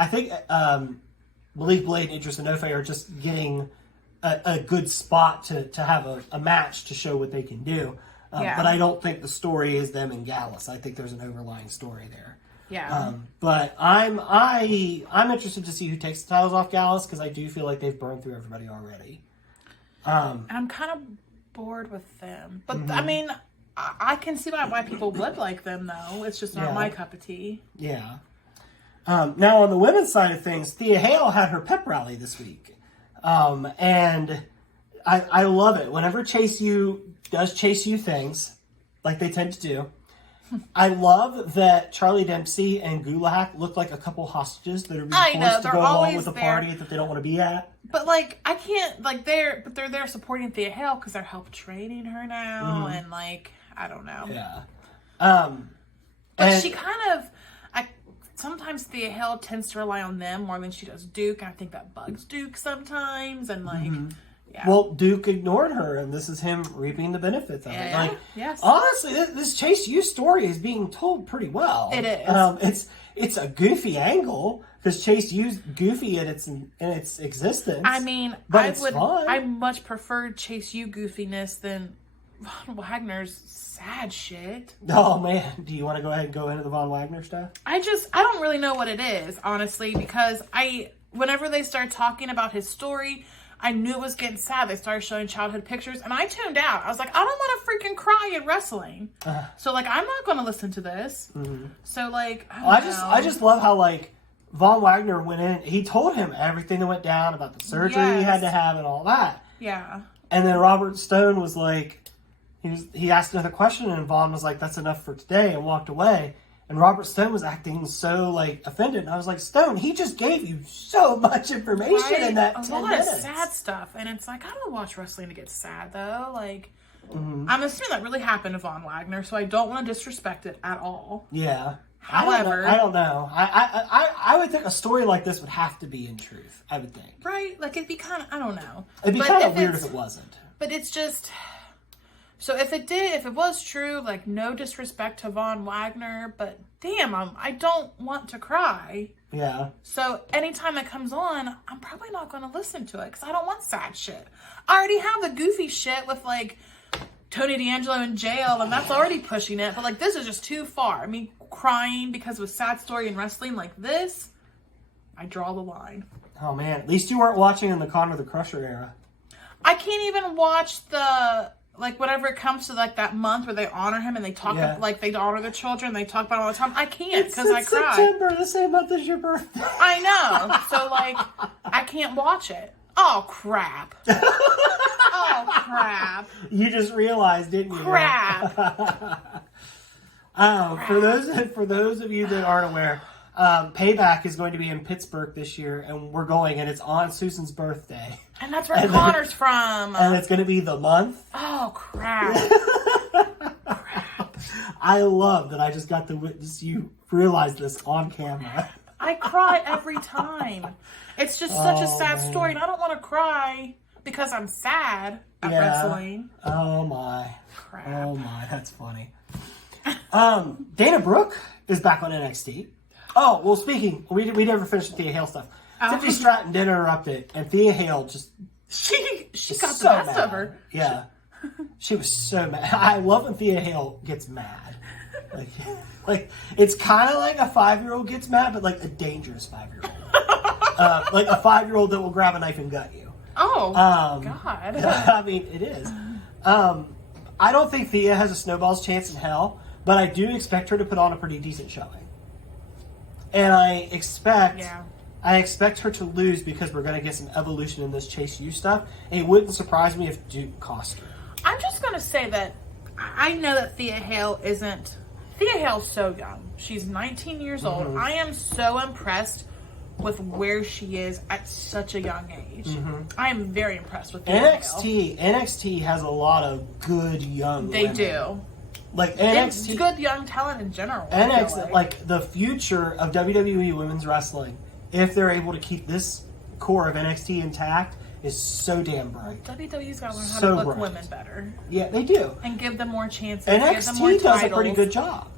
Malik Blade and Idris Enofe are just getting a good spot to have a match to show what they can do. But I don't think the story is them and Gallus. I think there's an overlying story there. Yeah. But I'm interested to see who takes the titles off Gallus, because I do feel like they've burned through everybody already. And I'm kind of bored with them. But, I mean, I can see why people would like them, though. It's just not my cup of tea. Yeah. Now, on the women's side of things, Thea Hale had her pep rally this week. And I love it. Whenever Chase U does Chase U things, like they tend to do, I love that Charlie Dempsey and Gulak look like a couple hostages that are being forced to go along with a party that they don't want to be at. But, like, I can't, like, they're there supporting Thea Hale because they're help training her now, and, like, I don't know. Yeah. But she kind of, sometimes Thea Hale tends to rely on them more than she does Duke, and I think that bugs Duke sometimes, and, like, yeah. Well, Duke ignored her, and this is him reaping the benefits of it. Like, yes. Honestly, this Chase U story is being told pretty well. It is. It's a goofy angle, because Chase U's goofy in its existence. I mean, but I much prefer Chase U goofiness than Von Wagner's sad shit. Oh man, do you want to go ahead and go into the Von Wagner stuff? I don't really know what it is, honestly, because whenever they start talking about his story, I knew it was getting sad. They started showing childhood pictures, and I tuned out. I was like, I don't want to freaking cry in wrestling. So, like, I'm not going to listen to this. Mm-hmm. So, like, I just love how, like, Von Wagner went in. He told him everything that went down about the surgery he had to have and all that. Yeah. And then Robert Stone was like, he asked another question, and Vaughn was like, that's enough for today, and walked away. And Robert Stone was acting so, like, offended. And I was like, Stone, he just gave you so much information in that 10 minutes. A lot of sad stuff. And it's like, I don't watch wrestling to get sad, though. Like, I'm assuming that really happened to Von Wagner, so I don't want to disrespect it at all. Yeah. However, I don't know. I would think a story like this would have to be in truth, I would think. Right? Like, it'd be kind of, I don't know. It'd be kind of weird if it wasn't. But it's just... So if it was true, like, no disrespect to Von Wagner, but damn, I don't want to cry. Yeah. So anytime it comes on, I'm probably not going to listen to it because I don't want sad shit. I already have the goofy shit with, like, Tony D'Angelo in jail, and that's already pushing it. But, like, this is just too far. I mean, crying because of a sad story in wrestling like this, I draw the line. Oh, man. At least you weren't watching in the Conor the Crusher era. I can't even watch the... Like, whenever it comes to, like, that month where they honor him and they talk, like, they honor the children, they talk about it all the time. I can't, because I cry. September, the same month as your birthday. I know. So, like, I can't watch it. Oh, crap. Oh, crap. You just realized, didn't you? Crap. For those of you that aren't aware, Payback is going to be in Pittsburgh this year, and we're going, and it's on Susan's birthday. And that's where Connor's from. And it's going to be the month. Oh, crap. Crap. I love that I just got to witness you realize this on camera. I cry every time. It's just such a sad story, and I don't want to cry because I'm sad at wrestling. Oh, my. Crap. Oh, my. That's funny. Dana Brooke is back on NXT. Oh, well, speaking, we never finished the Thea Hale stuff. Tiffany Stratton did interrupt it, and Thea Hale just... She got the best of her. Yeah. She was so mad. I love when Thea Hale gets mad. Like it's kind of like a 5-year-old gets mad, but like a dangerous 5-year-old. Like a 5-year-old that will grab a knife and gut you. Oh, God. I mean, it is. I don't think Thea has a snowball's chance in hell, but I do expect her to put on a pretty decent showing. And I expect her to lose because we're going to get some evolution in this Chase U stuff. And it wouldn't surprise me if Duke cost her. I'm just going to say that I know that Thea Hale isn't... Thea Hale's so young. She's 19 years old. I am so impressed with where she is at such a young age. I am very impressed with Thea Hale. NXT has a lot of good young women. Do. Like NXT, it's good young talent in general. NXT, like the future of WWE women's wrestling, if they're able to keep this core of NXT intact, is so damn bright. WWE's got to learn how to book women better. Yeah, they do, and give them more chances. NXT give them more does a pretty good job.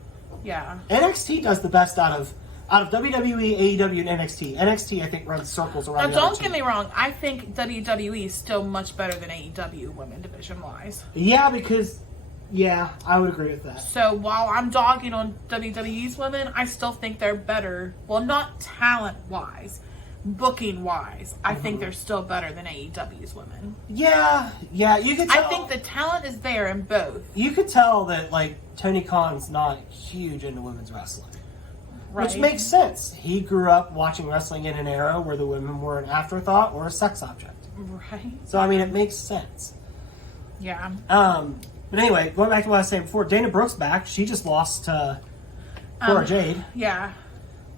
Yeah, NXT does the best out of WWE, AEW, and NXT. NXT, I think, runs circles around. Now, don't get me wrong. I think WWE is still much better than AEW women division wise. Yeah, because. Yeah, I would agree with that. So while I'm dogging on WWE's women, I still think they're better. Well, not talent-wise, booking-wise. I think they're still better than AEW's women. Yeah, you could tell. I think the talent is there in both. You could tell that, like, Tony Khan's not huge into women's wrestling. Right. Which makes sense. He grew up watching wrestling in an era where the women were an afterthought or a sex object. Right. So, I mean, it makes sense. Yeah. But anyway, going back to what I was saying before, Dana Brooke's back. She just lost to Cora Jade. Yeah.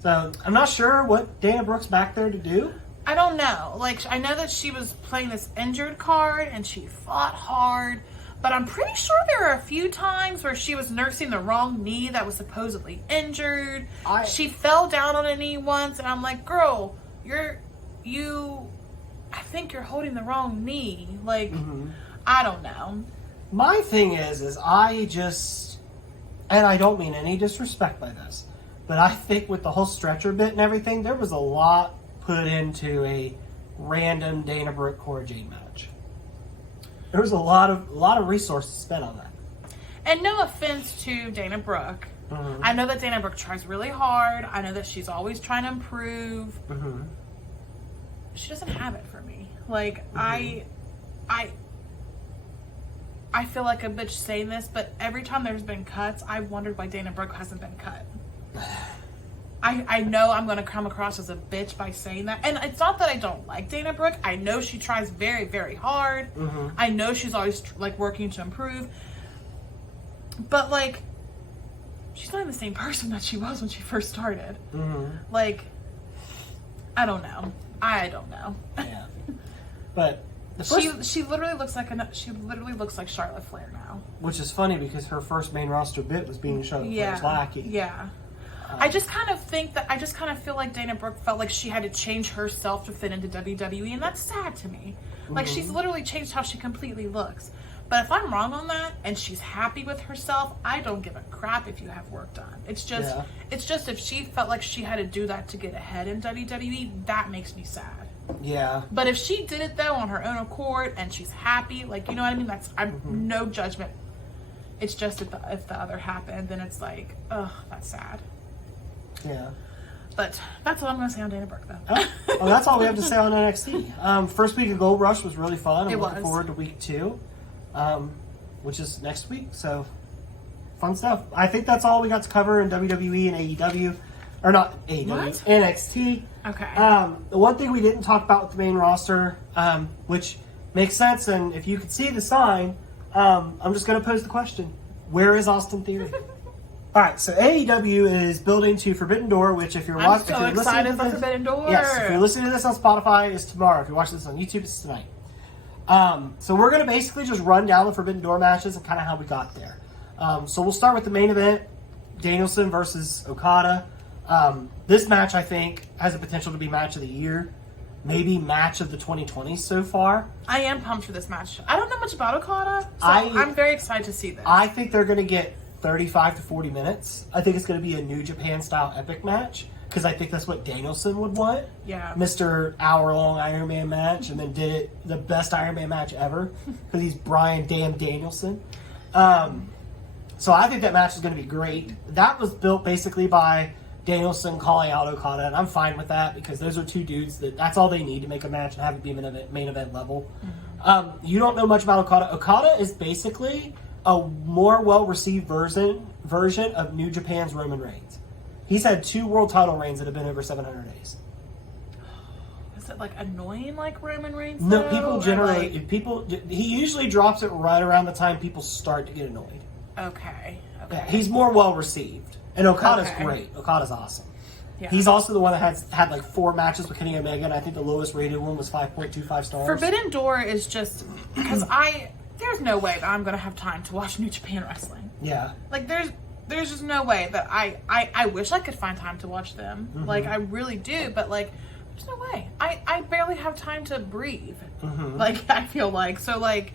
So I'm not sure what Dana Brooke's back there to do. I don't know. Like, I know that she was playing this injured card and she fought hard, but I'm pretty sure there were a few times where she was nursing the wrong knee that was supposedly injured. She fell down on a knee once, and I'm like, girl, I think you're holding the wrong knee. Like, I don't know. My thing is I just, and I don't mean any disrespect by this, but I think with the whole stretcher bit and everything, there was a lot put into a random Dana Brooke Cora Jade match. There was a lot of resources spent on that. And no offense to Dana Brooke. I know that Dana Brooke tries really hard. I know that she's always trying to improve. She doesn't have it for me. Like, I feel like a bitch saying this, but every time there's been cuts, I've wondered why Dana Brooke hasn't been cut. I know I'm going to come across as a bitch by saying that. And it's not that I don't like Dana Brooke. I know she tries very, very hard. I know she's always, like, working to improve. But, like, she's not the same person that she was when she first started. Like, I don't know. Yeah. But... She literally looks like Charlotte Flair now. Which is funny because her first main roster bit was being Charlotte Flair's lackey. Yeah. I just kind of feel like Dana Brooke felt like she had to change herself to fit into WWE, and that's sad to me. Like, she's literally changed how she completely looks. But if I'm wrong on that and she's happy with herself, I don't give a crap if you have work done. It's just if she felt like she had to do that to get ahead in WWE, that makes me sad. Yeah. But if she did it though on her own accord and she's happy, like, you know what I mean? I'm no judgment. It's just if the other happened, then it's like, ugh, that's sad. Yeah. But that's all I'm going to say on Dana Brooke, though. Well, that's all we have to say on NXT. First week of Gold Rush was really fun. I'm looking was. forward to week 2, which is next week. So, fun stuff. I think that's all we got to cover in WWE and AEW. Or not AEW, What? NXT. Okay. The one thing we didn't talk about with the main roster, which makes sense, and if you could see the sign, I'm just going to pose the question. Where is Austin Theory? All right, so AEW is building to Forbidden Door, which if you're watching, I'm so excited for Forbidden Door. Yes, if you're listening to this on Spotify, it's tomorrow. If you're watching this on YouTube, it's tonight. So we're going to basically just run down the Forbidden Door matches and kind of how we got there. So we'll start with the main event, Danielson versus Okada. This match, I think, has the potential to be match of the year. Maybe match of the 2020s so far. I am pumped for this match. I don't know much about Okada, so I'm very excited to see this. I think they're going to get 35 to 40 minutes. I think it's going to be a New Japan style epic match because I think that's what Danielson would want. Yeah. Mr. Hour-long Iron Man match, and then did it the best Iron Man match ever because he's Bryan Damn Danielson. So I think that match is going to be great. That was built basically by Danielson calling out Okada, and I'm fine with that because those are two dudes that's all they need to make a match and have it be main event level. Mm-hmm. You don't know much about Okada. Okada is basically a more well-received version of New Japan's Roman Reigns. He's had 2 world title reigns that have been over 700 days. Is it like annoying like Roman Reigns? No, though? people generally, he usually drops it right around the time people start to get annoyed. Okay. Yeah, he's more well-received. And Okada's great. Okada's awesome. Yeah. He's also the one that had like 4 matches with Kenny Omega, and I think the lowest rated one was 5.25 stars. Forbidden Door is just because there's no way that I'm gonna have time to watch New Japan wrestling. Yeah. Like there's just no way that I wish I could find time to watch them. Mm-hmm. Like I really do, but like there's no way. I barely have time to breathe. Mm-hmm. Like I feel like so like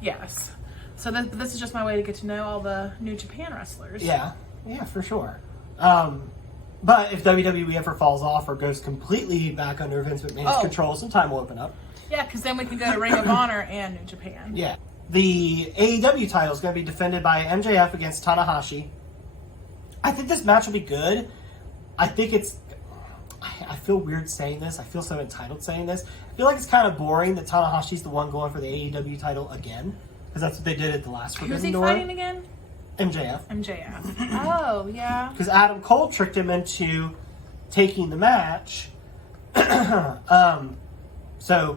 yes. So this is just my way to get to know all the New Japan wrestlers. Yeah. Yeah, for sure. But if WWE ever falls off or goes completely back under Vince McMahon's control, some time will open up. Yeah, because then we can go to Ring of Honor and New Japan. Yeah. The AEW title is going to be defended by MJF against Tanahashi. I think this match will be good. I think I feel weird saying this. I feel so entitled saying this. I feel like it's kind of boring that Tanahashi's the one going for the AEW title again. Because that's what they did at the last Forbidden Door. Who's he fighting again? MJF. Oh, yeah. Because Adam Cole tricked him into taking the match. So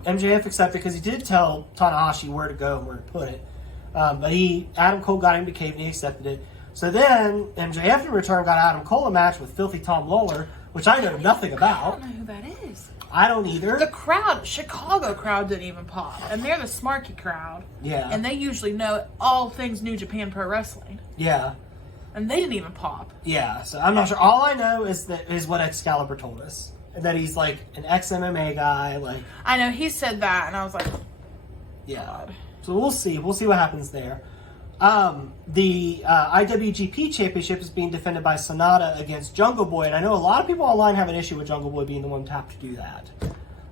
MJF accepted because he did tell Tanahashi where to go and where to put it. But Adam Cole got him to cave and he accepted it. So then MJF in return got Adam Cole a match with Filthy Tom Lawler, which I know nothing about. I don't know who that is. I don't either. The crowd, Chicago crowd didn't even pop. And they're the smarky crowd. Yeah. And they usually know all things New Japan Pro Wrestling. Yeah. And they didn't even pop. Yeah, so I'm not sure. All I know is what Excalibur told us. That he's like an ex-MMA guy. Like I know, he said that, and I was like, yeah. God. So we'll see. We'll see what happens there. The IWGP Championship is being defended by Sonata against Jungle Boy, and I know a lot of people online have an issue with Jungle Boy being the one tapped to do that.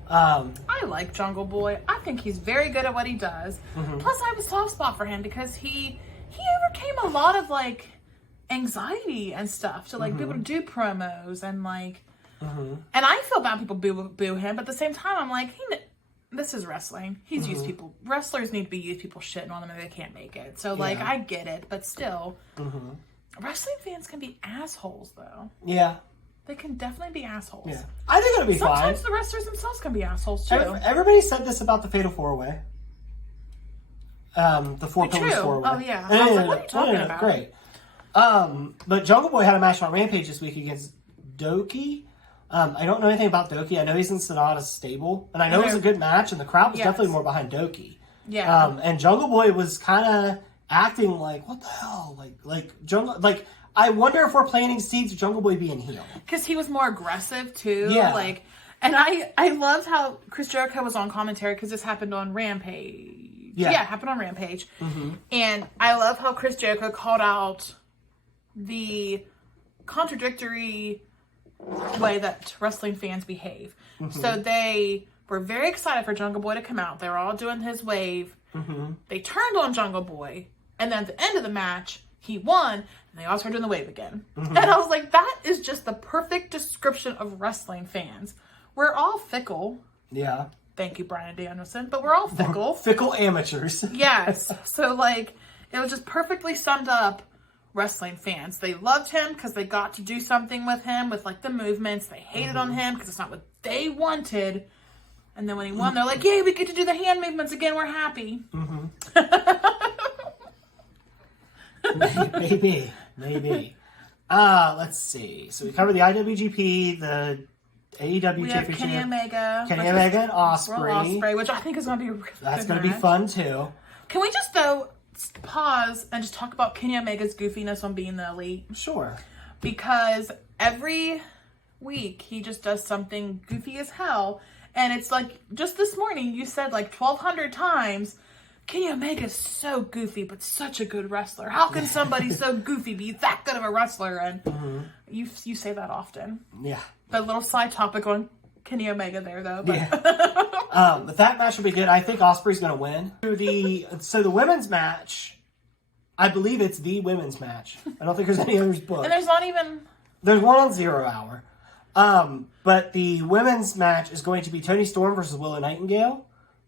I like Jungle Boy. I think he's very good at what he does. Mm-hmm. Plus, I have a soft spot for him because he overcame a lot of like anxiety and stuff to like be able to do promos and like. Mm-hmm. And I feel bad people boo him, but at the same time, I'm like, this is wrestling. He's used people. Wrestlers need to be used people shitting on them if they can't make it. So like, I get it, but still, wrestling fans can be assholes though. Yeah. They can definitely be assholes. Yeah. I think it'll be fine. Sometimes the wrestlers themselves can be assholes too. Everybody said this about the Fatal 4-Way. The Four Pillars 4-Way. Oh yeah. I was like, what are you talking about? Great. But Jungle Boy had a match on Rampage this week against Doki. I don't know anything about Doki. I know he's in Sonata's stable. And I know it was a good match, and the crowd was definitely more behind Doki. Yeah. And Jungle Boy was kind of acting like, what the hell? I wonder if we're planting seeds of Jungle Boy being heel. Because he was more aggressive, too. Yeah. And I loved how Chris Jericho was on commentary, because this happened on Rampage. Yeah, it happened on Rampage. And I love how Chris Jericho called out the contradictory way that wrestling fans behave. So they were very excited for Jungle Boy to come out. They were all doing his wave. They turned on Jungle Boy, and then at the end of the match, he won, and they all started doing the wave again. And I was like, that is just the perfect description of wrestling fans. We're all fickle. Yeah. Thank you, Bryan Danielson. But we're all fickle. Fickle amateurs. Yes. So, like, it was just perfectly summed up wrestling fans. They loved him because they got to do something with him, with, like, the movements. They hated on him because it's not what they wanted. And then when he won, they're like, yay, we get to do the hand movements again. We're happy. Maybe. Let's see. So we covered the IWGP, the AEW we Championship. Have Kenny Omega and Ospreay. Which I think is going to be a really That's going to be fun, too. Can we just, though, pause and just talk about Kenny Omega's goofiness on being the Elite? Sure. Because every week he just does something goofy as hell. And it's like, just this morning you said like 1,200 times, Kenny Omega's so goofy, but such a good wrestler. How can somebody so goofy be that good of a wrestler? And you say that often. Yeah. But a little side topic on Kenny Omega there, though. But. Yeah. But that match will be good. I think Ospreay's going to win. So the women's match, I believe it's the women's match. I don't think there's any others booked. And there's not even... There's one on 0 Hour. But the women's match is going to be Toni Storm versus Willow Nightingale.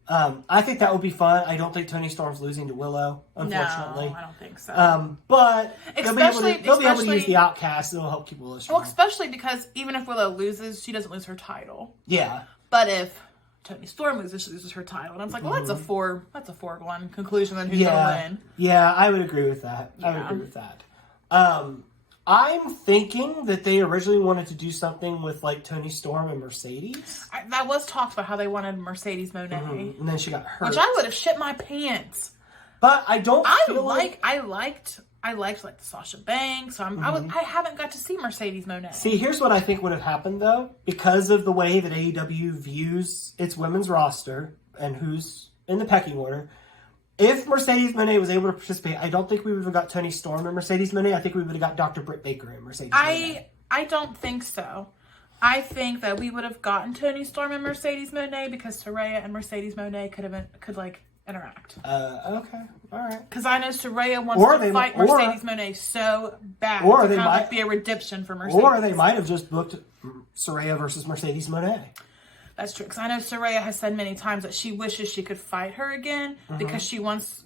I think that would be fun. I don't think Toni Storm's losing to Willow, unfortunately. No, I don't think so. But they'll be able to use the Outcast. Outcast. It'll help keep Willow strong. Well, especially because even if Willow loses, she doesn't lose her title. Yeah. But if Toni Storm loses, she loses her title. And I was like, well, that's a foregone conclusion on who's going to win. Yeah, I would agree with that. I would agree with that. I'm thinking that they originally wanted to do something with like Toni Storm and Mercedes. That was talked about how they wanted Mercedes Moné. And then she got hurt. Which I would have shit my pants. But I don't feel I liked like the Sasha Banks. So I haven't got to see Mercedes Moné. See, here's what I think would have happened though. Because of the way that AEW views its women's roster and who's in the pecking order. If Mercedes Moné was able to participate, I don't think we would have got Toni Storm and Mercedes Moné. I think we would have got Dr. Britt Baker and Mercedes Moné. I don't think so. I think that we would have gotten Toni Storm and Mercedes Moné because Saraya and Mercedes Moné could interact. Okay, all right. Because I know Saraya wants to fight Mercedes Moné so bad. Or they might be a redemption for Mercedes. Or they might have just booked Saraya versus Mercedes Moné. That's true, because I know Saraya has said many times that she wishes she could fight her again because she wants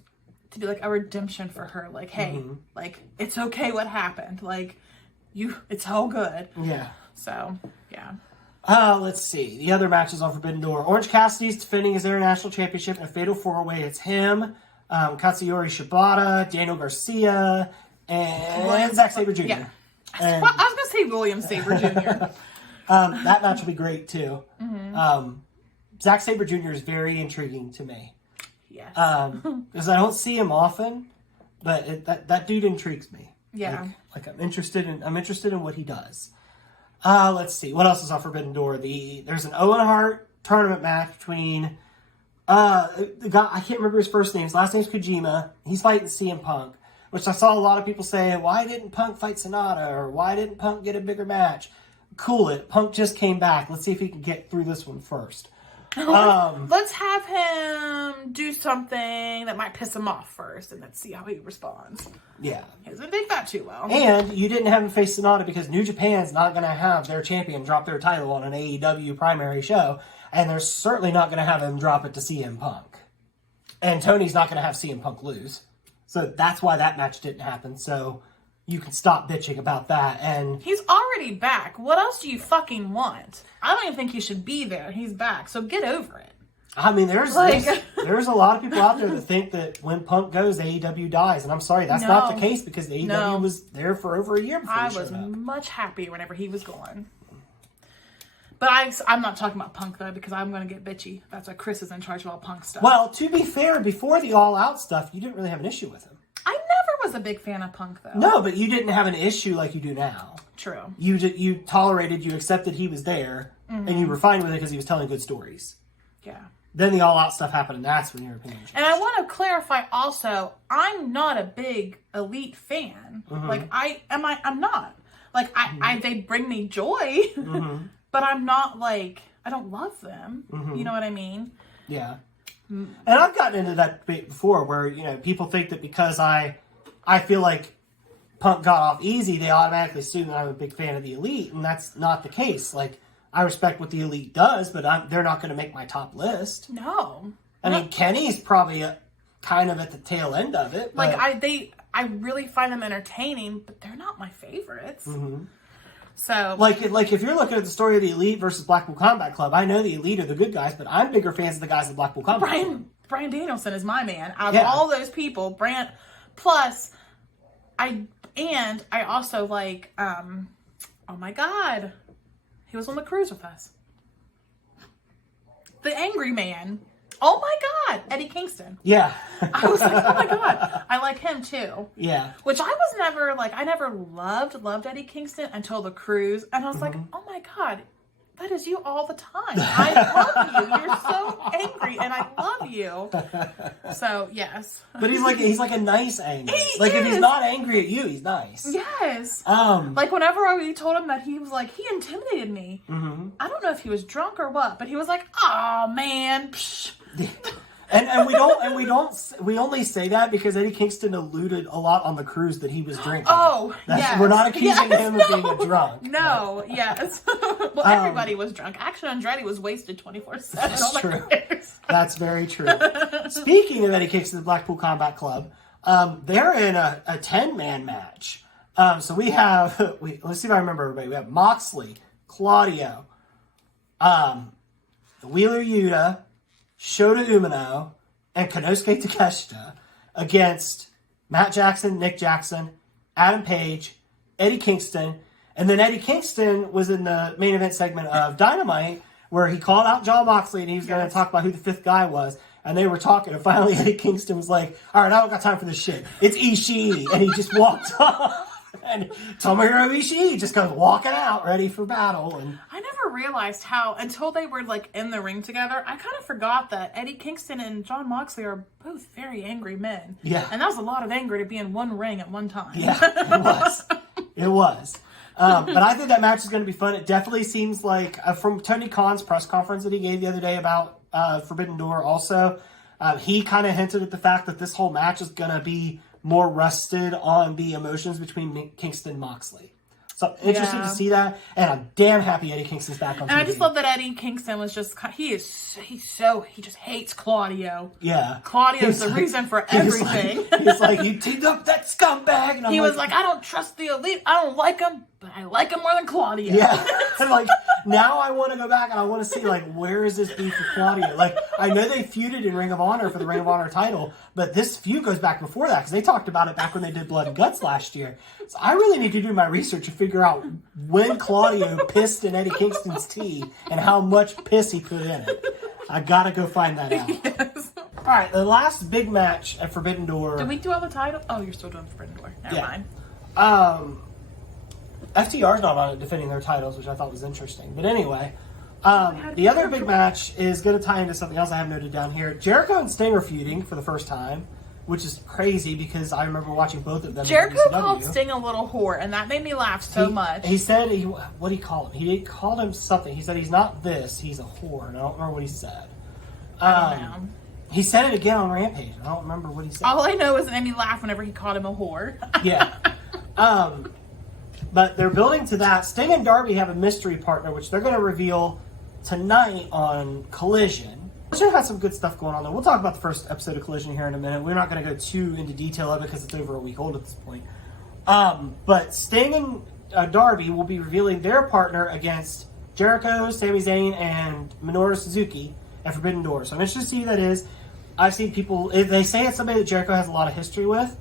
to be like a redemption for her. Like, hey, like, it's okay what happened. Like, it's all good. Yeah. So, yeah. Let's see. The other matches on Forbidden Door. Orange Cassidy's defending his international championship in a fatal 4-way. It's him, Katsuyori Shibata, Daniel Garcia, and Zack Sabre Jr. Yeah. I was going to say William Sabre Jr. That match will be great, too. Zack Sabre Jr. is very intriguing to me. Yes. Because I don't see him often, but that dude intrigues me. Yeah. Like I'm interested in what he does. Let's see. What else is on Forbidden Door? There's an Owen Hart tournament match between the guy, I can't remember his first name. His last name's Kojima. He's fighting CM Punk, which I saw a lot of people say, why didn't Punk fight Sonata? Or why didn't Punk get a bigger match? Cool it. Punk just came back. Let's see if he can get through this one first. Let's have him do something that might piss him off first, and let's see how he responds. Yeah. He doesn't take that too well. And you didn't have him face Sonata because New Japan's not going to have their champion drop their title on an AEW primary show, and they're certainly not going to have him drop it to CM Punk. And Tony's not going to have CM Punk lose. So that's why that match didn't happen. So you can stop bitching about that. And he's already back. What else do you fucking want? I don't even think he should be there. He's back. So get over it. I mean, there's a lot of people out there that think that when Punk goes, AEW dies. And I'm sorry, that's not the case because the AEW was there for over a year before I was much happier whenever he was gone. But I'm not talking about Punk, though, because I'm going to get bitchy. That's why Chris is in charge of all Punk stuff. Well, to be fair, before the All Out stuff, you didn't really have an issue with him. I never was a big fan of Punk, though. No, but you didn't have an issue like you do now. True. You tolerated, you accepted he was there, and you were fine with it because he was telling good stories. Yeah. then the All Out stuff happened, and that's when your opinion changed. And I want to clarify also, I'm not a big Elite fan. Like, I'm not. Like, they bring me joy, but I'm not like, I don't love them. You know what I mean? Yeah. And I've gotten into that debate before where, you know, people think that because I feel like Punk got off easy, they automatically assume that I'm a big fan of the Elite, and that's not the case. Like, I respect what the Elite does, but they're not going to make my top list. No. I mean, Kenny's probably kind of at the tail end of it. But... Like, I really find them entertaining, but they're not my favorites. So, like if you're looking at the story of the Elite versus Blackpool Combat Club, I know the Elite are the good guys, but I'm bigger fans of the guys at Blackpool Combat Club. Brian Danielson is my man. Out of all those people, plus, I also like, oh my God, he was on the cruise with us. The Angry Man. Oh my God, Eddie Kingston. Yeah. I was like, oh my God, I like him too. Yeah. Which I was never like, I never loved Eddie Kingston until the cruise, and I was like, oh my God, that is you all the time. I love you. You're so angry, and I love you. So yes. But he's like a nice angry. If he's not angry at you, he's nice. Yes. Like whenever we told him that he was like, he intimidated me. I don't know if he was drunk or what, but he was like, oh man. Psh. And we only say that because Eddie Kingston alluded a lot on the cruise that he was drinking. Yes. We're not accusing him of being a drunk. No, yes. Well, everybody was drunk. Action Andretti was wasted 24/7. That's true. That's very true. Speaking of Eddie Kingston, the Blackpool Combat Club, they're in a 10-man match. So we have, let's see if I remember everybody. We have Moxley, Claudio, Wheeler Yuta, Shota Umino, and Konosuke Takeshita against Matt Jackson, Nick Jackson, Adam Page, Eddie Kingston, and then Eddie Kingston was in the main event segment of Dynamite where he called out Jon Moxley and he was going to talk about who the fifth guy was, and they were talking, and finally Eddie Kingston was like, all right, I don't got time for this shit. It's Ishii, and he just walked off. And Tomohiro Ishii just goes walking out, ready for battle. And I never realized how, until they were like in the ring together, I kind of forgot that Eddie Kingston and Jon Moxley are both very angry men. Yeah. And that was a lot of anger to be in one ring at one time. Yeah, it was. It was. But I think that match is going to be fun. It definitely seems like, from Tony Khan's press conference that he gave the other day about Forbidden Door also, he kind of hinted at the fact that this whole match is going to be more rested on the emotions between Kingston and Moxley. So interesting to see that, and I'm damn happy Eddie Kingston's back on TV. And I just love that Eddie Kingston was just, he just hates Claudio. Yeah. Claudio's the reason for everything. He's like, you teamed up that scumbag. And he was like, I don't trust the Elite. I don't like him, but I like him more than Claudio. Yeah. And like, now I want to go back and I want to see, like, where is this beef with Claudio? Like, I know they feuded in Ring of Honor for the Ring of Honor title, but this feud goes back before that because they talked about it back when they did Blood and Guts last year. So I really need to do my research and figure out when Claudio pissed in Eddie Kingston's tea and how much piss he put in it. I gotta go find that out. Yes. All right, the last big match at Forbidden Door. Did we do all the title? Oh, you're still doing Forbidden Door. Never mind. FTR's not on it defending their titles, which I thought was interesting. But anyway, the other big match is going to tie into something else I have noted down here. Jericho and Sting are feuding for the first time, which is crazy because I remember watching both of them. Jericho called Sting a little whore, and that made me laugh so much. He said, what did he call him? He called him something. He said he's not this, he's a whore. And I don't remember what he said. I don't know. He said it again on Rampage. I don't remember what he said. All I know is it made me laugh whenever he called him a whore. Yeah. But they're building to that. Sting and Darby have a mystery partner, which they're going to reveal tonight on Collision. Collision has some good stuff going on there. We'll talk about the first episode of Collision here in a minute. We're not going to go too into detail of it because it's over a week old at this point. But Sting and Darby will be revealing their partner against Jericho, Sami Zayn, and Minoru Suzuki at Forbidden Door. So I'm interested to see who that is. I've seen people, they say it's somebody that Jericho has a lot of history with.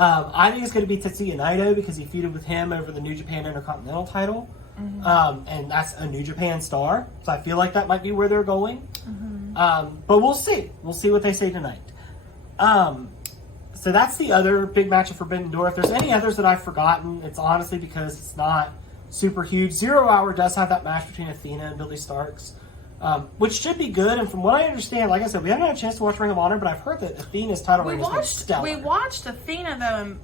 I think it's going to be Tetsuya Naito because he feuded with him over the New Japan Intercontinental title. Mm-hmm. And that's a New Japan star. So I feel like that might be where they're going. Mm-hmm. But we'll see. We'll see what they say tonight. So that's the other big match of Forbidden Door. If there's any others that I've forgotten, it's honestly because it's not super huge. 0 Hour does have that match between Athena and Billy Starks. which should be good. And from what I understand, like I said, we haven't had a chance to watch Ring of Honor, but I've heard that Athena's title reign has been stellar. We watched Athena,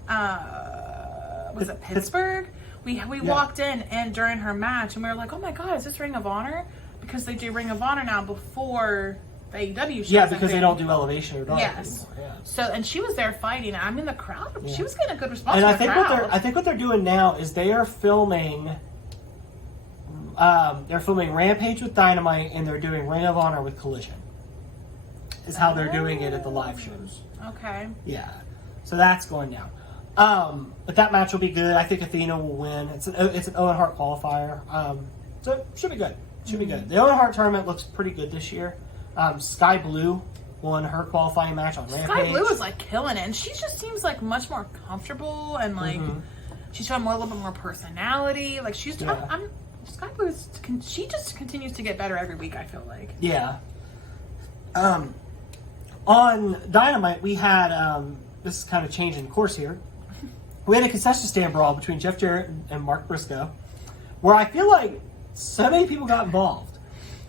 was it Pittsburgh? We walked in and during her match, and we were like, oh my God, is this Ring of Honor? Because they do Ring of Honor now before the AEW shows. Yeah, because they don't do Elevation or Dark anymore. Yeah. So, and she was there fighting. I'm in the crowd. Yeah. She was getting a good response. And from I think what they're doing now is they are filming. They're filming Rampage with Dynamite, and they're doing Ring of Honor with Collision. Is how they're doing it at the live shows. Okay. Yeah, so that's going down. But that match will be good. I think Athena will win. It's an Owen Hart qualifier. So it should be good. Should be good. The Owen Hart tournament looks pretty good this year. Sky Blue won her qualifying match on Rampage. Sky Blue is like killing it, and she just seems like much more comfortable and like she's showing a little bit more personality. Like she's, Sky Blue she just continues to get better every week. I feel like. Yeah. On Dynamite, we had this is kind of changing course here. We had a concession stand brawl between Jeff Jarrett and Mark Briscoe, where I feel like so many people got involved.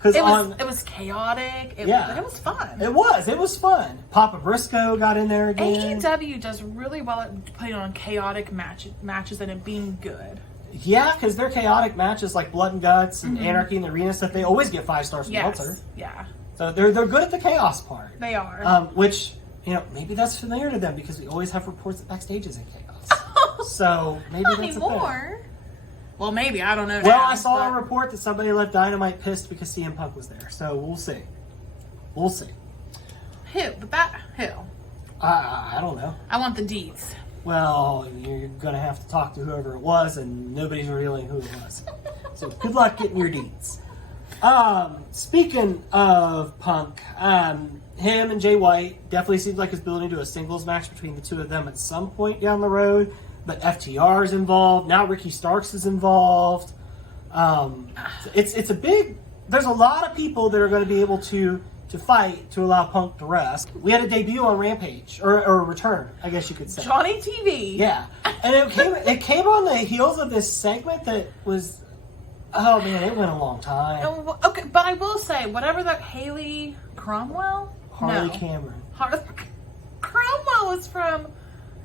It was chaotic. It was fun. It was fun. Papa Briscoe got in there again. AEW does really well at putting on chaotic matches and it being good. Yeah, because their chaotic matches like Blood and Guts and Anarchy in the Arena stuff, they always get 5 stars from Meltzer. Yeah. So they're good at the chaos part. They are. Which, maybe that's familiar to them because we always have reports that backstage is in chaos. So maybe Not that's anymore. Well, maybe. I don't know. Well, I saw a report that somebody left Dynamite pissed because CM Punk was there. So we'll see. We'll see. Who? Who? I don't know. I want the deets. Well, you're going to have to talk to whoever it was, and nobody's revealing who it was. So good luck getting your deets. Speaking of Punk, him and Jay White definitely seems like it's building to a singles match between the two of them at some point down the road. But FTR is involved. Now Ricky Starks is involved. It's a big... There's a lot of people that are going to be able to fight to allow Punk to rest. We had a debut on Rampage. Or a return, I guess you could say. Johnny TV. Yeah. And it came on the heels of this segment that was... Oh, man, it went a long time. Okay, but I will say, whatever that Haley Cromwell? Harley Cameron. Cromwell is from...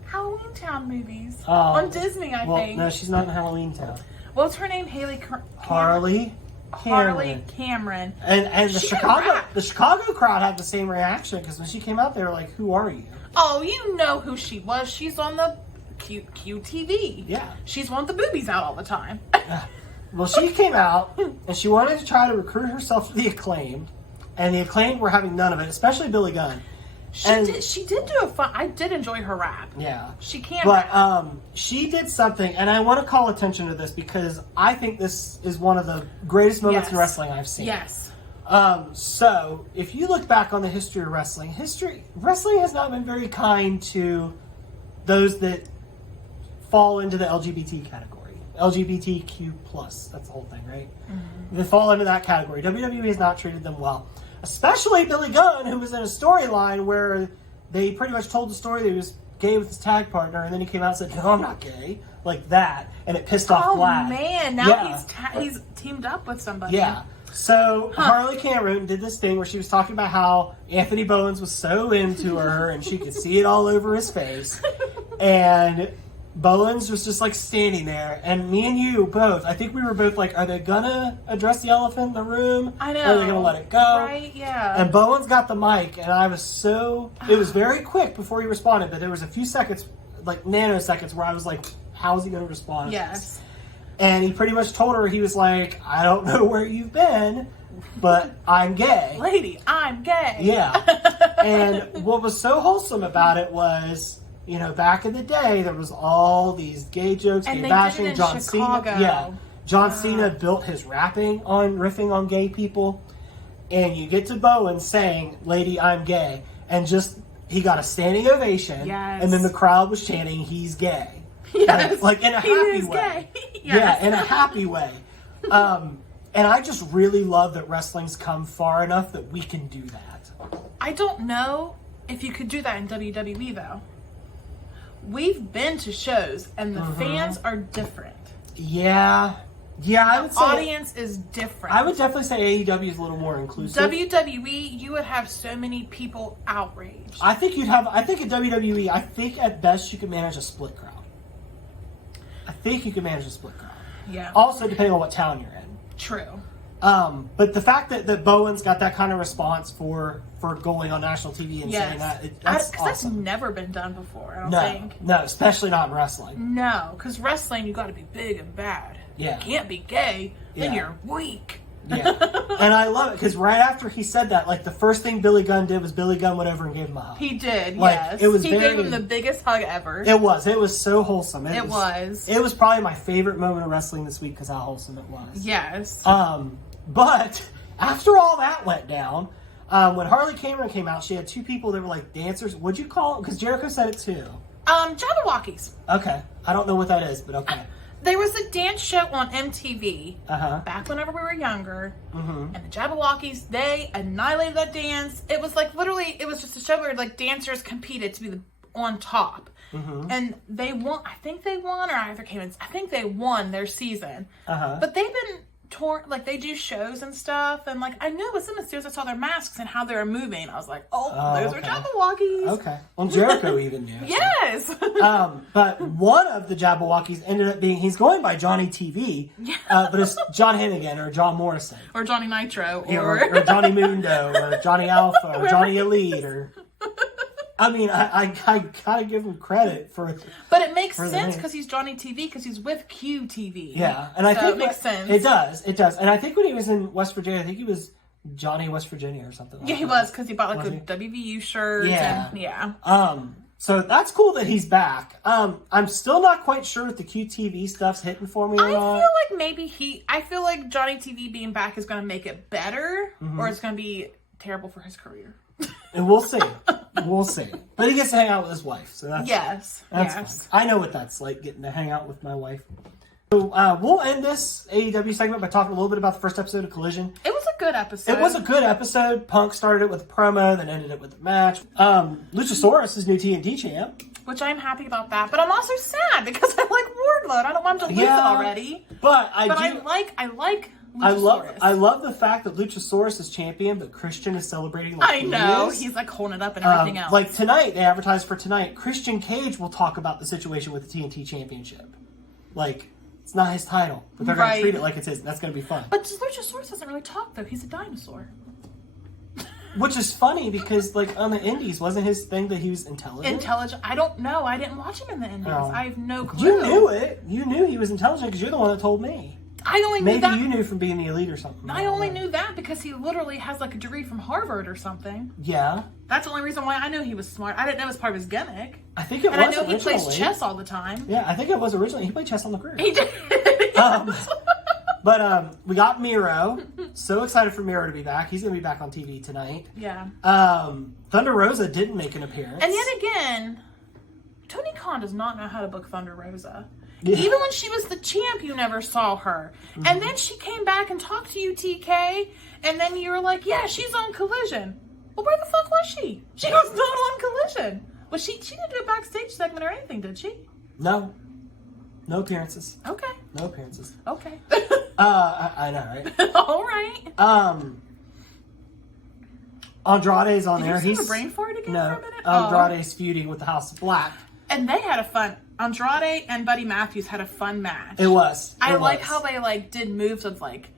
Halloween Town movies on Disney, I think. No, she's not in Halloween Town. What's her name? Harley Cameron. And the Chicago crowd had the same reaction because when she came out, they were like, "Who are you?" Oh, you know who she was. She's on the QTV. Yeah, she's one with the boobies out all the time. Well, she came out and she wanted to try to recruit herself to the Acclaimed, and the Acclaimed were having none of it, especially Billy Gunn. She did do a fun... I did enjoy her rap. Yeah. She can't But she did something, and I want to call attention to this because I think this is one of the greatest moments in wrestling I've seen. Yes. So, if you look back on the history of wrestling, wrestling has not been very kind to those that fall into the LGBT category. LGBTQ+. That's the whole thing, right? Mm-hmm. They fall into that category. WWE has not treated them well. Especially Billy Gunn, who was in a storyline where they pretty much told the story that he was gay with his tag partner, and then he came out and said, "No, I'm not gay," like that, and it pissed off Vlad. Oh man, now he's teamed up with somebody. Yeah. So Harley Cameron did this thing where she was talking about how Anthony Bowens was so into her, and she could see it all over his face, and Bowens was just like standing there, and me and you both, I think we were both like, are they gonna address the elephant in the room? I know. Or are they gonna let it go? Right, yeah. And Bowens got the mic, and I was it was very quick before he responded, but there was a few seconds, like nanoseconds, where I was like, how is he gonna respond to this? And he pretty much told her, he was like, I don't know where you've been, but I'm gay. Lady, I'm gay. Yeah. And what was so wholesome about it was... back in the day, there was all these gay jokes, gay bashing. John Cena, John Cena built his riffing on gay people, and you get to Bowen saying, "Lady, I'm gay," and he got a standing ovation, and then the crowd was chanting, "He's gay," like in a happy way. Yeah, in a happy way. And I just really love that wrestling's come far enough that we can do that. I don't know if you could do that in WWE though. We've been to shows and the fans are different. Yeah. Yeah, I would say audience is different. I would definitely say AEW is a little more inclusive. WWE, you would have so many people outraged. I think at WWE, I think at best you could manage a split crowd. Yeah. Also, depending on what town you're in. True. But the fact that Bowen's got that kind of response for going on national TV and saying that, that's awesome. That's never been done before, I don't think. No, especially not in wrestling. No, because wrestling, you got to be big and bad. Yeah. You can't be gay, then you're weak. Yeah. And I love it, because right after he said that, like, the first thing Billy Gunn did was Billy Gunn went over and gave him a hug. He did, like, yes. It was he gave him the biggest hug ever. It was so wholesome. It was. It was probably my favorite moment of wrestling this week because how wholesome it was. Yes. But after all that went down, when Harley Cameron came out, she had two people that were like dancers. What'd you call it? Because Jericho said it too. Jabberwockies. Okay. I don't know what that is, but okay. There was a dance show on MTV back whenever we were younger, and the Jabberwockies, they annihilated that dance. It was like literally, it was just a show where like dancers competed to be on top. And they won. I think they won, or either came in. I think they won their season. But they've been torn. Like they do shows and stuff, and like I knew it was them as soon as I saw their masks and how they were moving. I was like, those are Jabberwockies. Okay. Well, Jericho even knew. Yes. But one of the Jabberwockies ended up being, he's going by Johnny TV, but it's John Hennigan or John Morrison. Or Johnny Nitro. Or Johnny Mundo or Johnny Alpha or Johnny Elite or... I mean, I gotta give him credit for... But it makes sense because he's Johnny TV, because he's with QTV. Yeah, and I think it makes sense. It does. And I think when he was in West Virginia, I think he was Johnny West Virginia or something like that. Yeah, he was, because he bought like a WVU shirt. Yeah. And, yeah. So that's cool that he's back. I'm still not quite sure if the QTV stuff's hitting for me or not. I feel like Johnny TV being back is going to make it better, or it's going to be terrible for his career. And we'll see. But he gets to hang out with his wife, so that's Yes. fine. I know what that's like, getting to hang out with my wife. So we'll end this AEW segment by talking a little bit about the first episode of Collision. It was a good episode. It was a good episode. Punk started it with a promo, then ended it with a match. Luchasaurus is new TNT champ. Which I'm happy about that. But I'm also sad because I like Wardlow. I don't want him to lose it already. But I like Luchasaurus. I love the fact that Luchasaurus is champion, but Christian is celebrating like I know. He's like holding it up and everything else. Like tonight, they advertised for tonight, Christian Cage will talk about the situation with the TNT championship. Like, it's not his title, but they're going to treat it like it's his. That's going to be fun. But Luchasaurus doesn't really talk, though. He's a dinosaur. Which is funny because, like, on the Indies, wasn't his thing that he was intelligent? I don't know. I didn't watch him in the Indies. I have no clue. You knew it. You knew he was intelligent because you're the one that told me. I only knew that. Maybe you knew from being the Elite or something. I only knew that because he literally has like a degree from Harvard or something. Yeah. That's the only reason why I knew he was smart. I didn't know it was part of his gimmick. I think it was originally. And I know originally. he plays chess all the time. Yeah, I think it was originally. He played chess on the career. He did. But we got Miro. So excited for Miro to be back. He's going to be back on TV tonight. Yeah. Thunder Rosa didn't make an appearance. And yet again, Tony Khan does not know how to book Thunder Rosa. Yeah. Even when she was the champ, you never saw her. Mm-hmm. And then she came back and talked to you, TK, and then you were like, yeah, she's on Collision. Well, where the fuck was she? She was not on Collision. Was she didn't do a backstage segment or anything, did she? No. No appearances. Okay. No appearances. Okay. I know, right? All right. Andrade's on there. He's brain fart again for a minute? Andrade's feuding with the House of Black. And they had a fun... Andrade and Buddy Matthews had a fun match. It was. I like how they like did moves of like...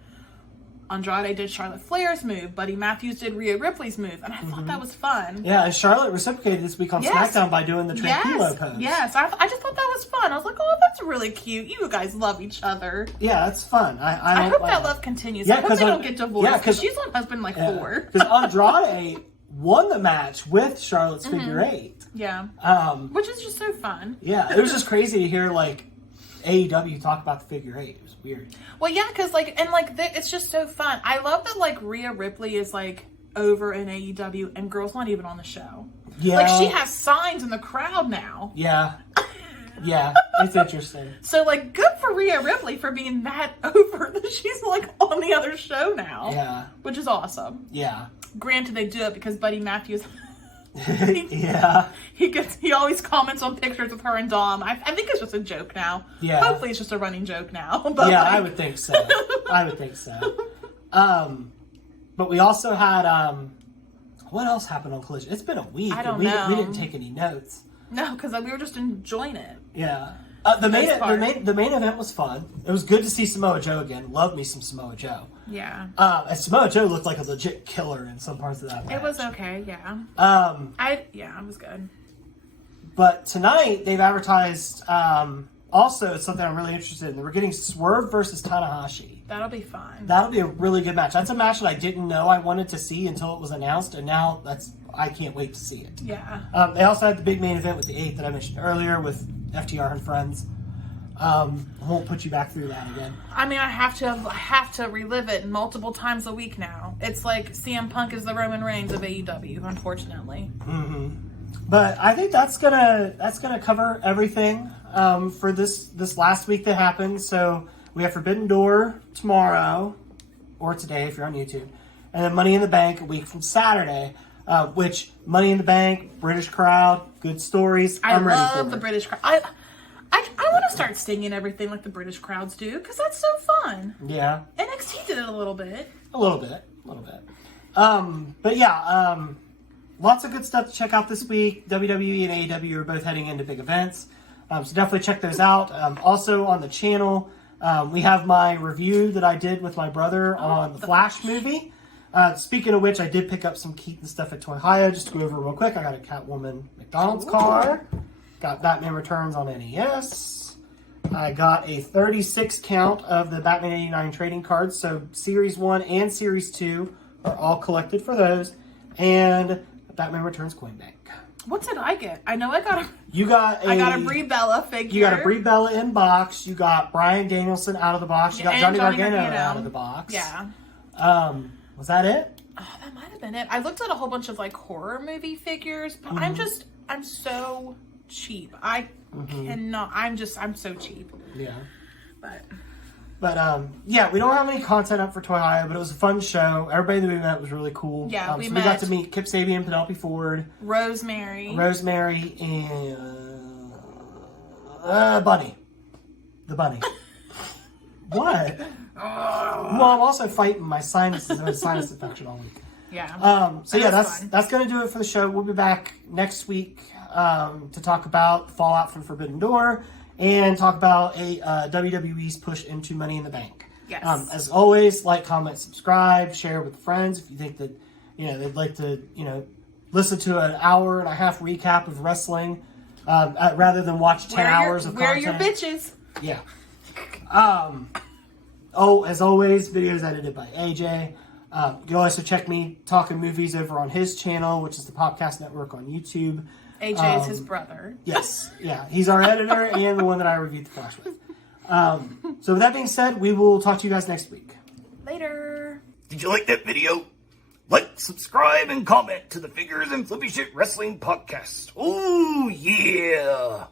Andrade did Charlotte Flair's move. Buddy Matthews did Rhea Ripley's move. And I thought that was fun. Yeah, and Charlotte reciprocated this week on SmackDown by doing the Tranquilo pose. Yes, I just thought that was fun. I was like, oh, that's really cute. You guys love each other. Yeah, that's fun. I hope that love continues. I hope they don't get divorced. Yeah, because she's on husband like 4. Because Andrade won the match with Charlotte's figure 8. Yeah. Which is just so fun. Yeah, it was just crazy to hear like AEW talk about the figure 8. It was weird. Well, yeah, because it's just so fun. I love that like Rhea Ripley is like over in AEW and girl's not even on the show. Yeah. Like she has signs in the crowd now. Yeah. Yeah, it's interesting. So like good for Rhea Ripley for being that over that she's like on the other show now. Yeah. Which is awesome. Yeah. Granted, they do it because Buddy Matthews Yeah. He always comments on pictures with her and Dom. I think it's just a joke now. Yeah. Hopefully it's just a running joke now. But Yeah, I would think so. I would think so. But we also had what else happened on Collision? It's been a week. I don't we know. We didn't take any notes. No, because we were just enjoying it. Yeah. The main event was fun. It was good to see Samoa Joe again. Love me some Samoa Joe. Yeah. And Samoa Joe looked like a legit killer in some parts of that match. It was okay, yeah. It was good. But tonight they've advertised also something I'm really interested in. We're getting Swerve versus Tanahashi. That'll be fun. That'll be a really good match. That's a match that I didn't know I wanted to see until it was announced, and now I can't wait to see it. Yeah. They also had the big main event with the 8th that I mentioned earlier with FTR and friends. I won't put you back through that again. I mean, I have to relive it multiple times a week now. It's like CM Punk is the Roman Reigns of AEW, unfortunately. Mm-hmm. But I think that's gonna cover everything for this last week that happened. So we have Forbidden Door tomorrow, or today if you're on YouTube, and then Money in the Bank a week from Saturday. Which Money in the Bank, British crowd, good stories. I'm ready for it. I love the British crowd. I want to start singing everything like the British crowds do because that's so fun. Yeah. NXT did it a little bit. A little bit. But yeah, lots of good stuff to check out this week. WWE and AEW are both heading into big events. So definitely check those out. Also on the channel, we have my review that I did with my brother on the Flash movie. Speaking of which, I did pick up some Keaton stuff at Toy Haya. Just to go over real quick, I got a Catwoman McDonald's car. Got Batman Returns on NES. I got a 36 count of the Batman 89 trading cards. So Series 1 and Series 2 are all collected for those. And Batman Returns Coin Bank. What did I get? I know I got I got a Brie Bella figure. You got a Brie Bella in box. You got Bryan Danielson out of the box. You got Johnny Gargano out of the box. Yeah. Was that it? Oh, that might have been it. I looked at a whole bunch of like horror movie figures, but I'm so cheap. I cannot. I'm so cheap. Yeah. But yeah, we don't have any content up for Toy Haya, but it was a fun show. Everybody that we met was really cool. Yeah, we got to meet Kip Sabian, Penelope Ford, Rosemary, and Bunny. The bunny. What? Well, I'm also fighting my sinuses. I had a sinus infection all week. Yeah. So yeah, that's going to do it for the show. We'll be back next week to talk about Fallout from Forbidden Door and talk about WWE's push into Money in the Bank. Yes. As always, like, comment, subscribe, share with friends if you think that they'd like to listen to an hour and a half recap of wrestling rather than watch 10 hours of content. Where are your bitches? Yeah. As always, videos edited by AJ. You can also check me talking movies over on his channel, which is the Podcast Network on YouTube. AJ is his brother. Yes. Yeah. He's our editor and the one that I reviewed the Flash with. So with that being said, we will talk to you guys next week. Later. Did you like that video? Like, subscribe, and comment to the Figures and Flippy Shit Wrestling Podcast. Oh, yeah.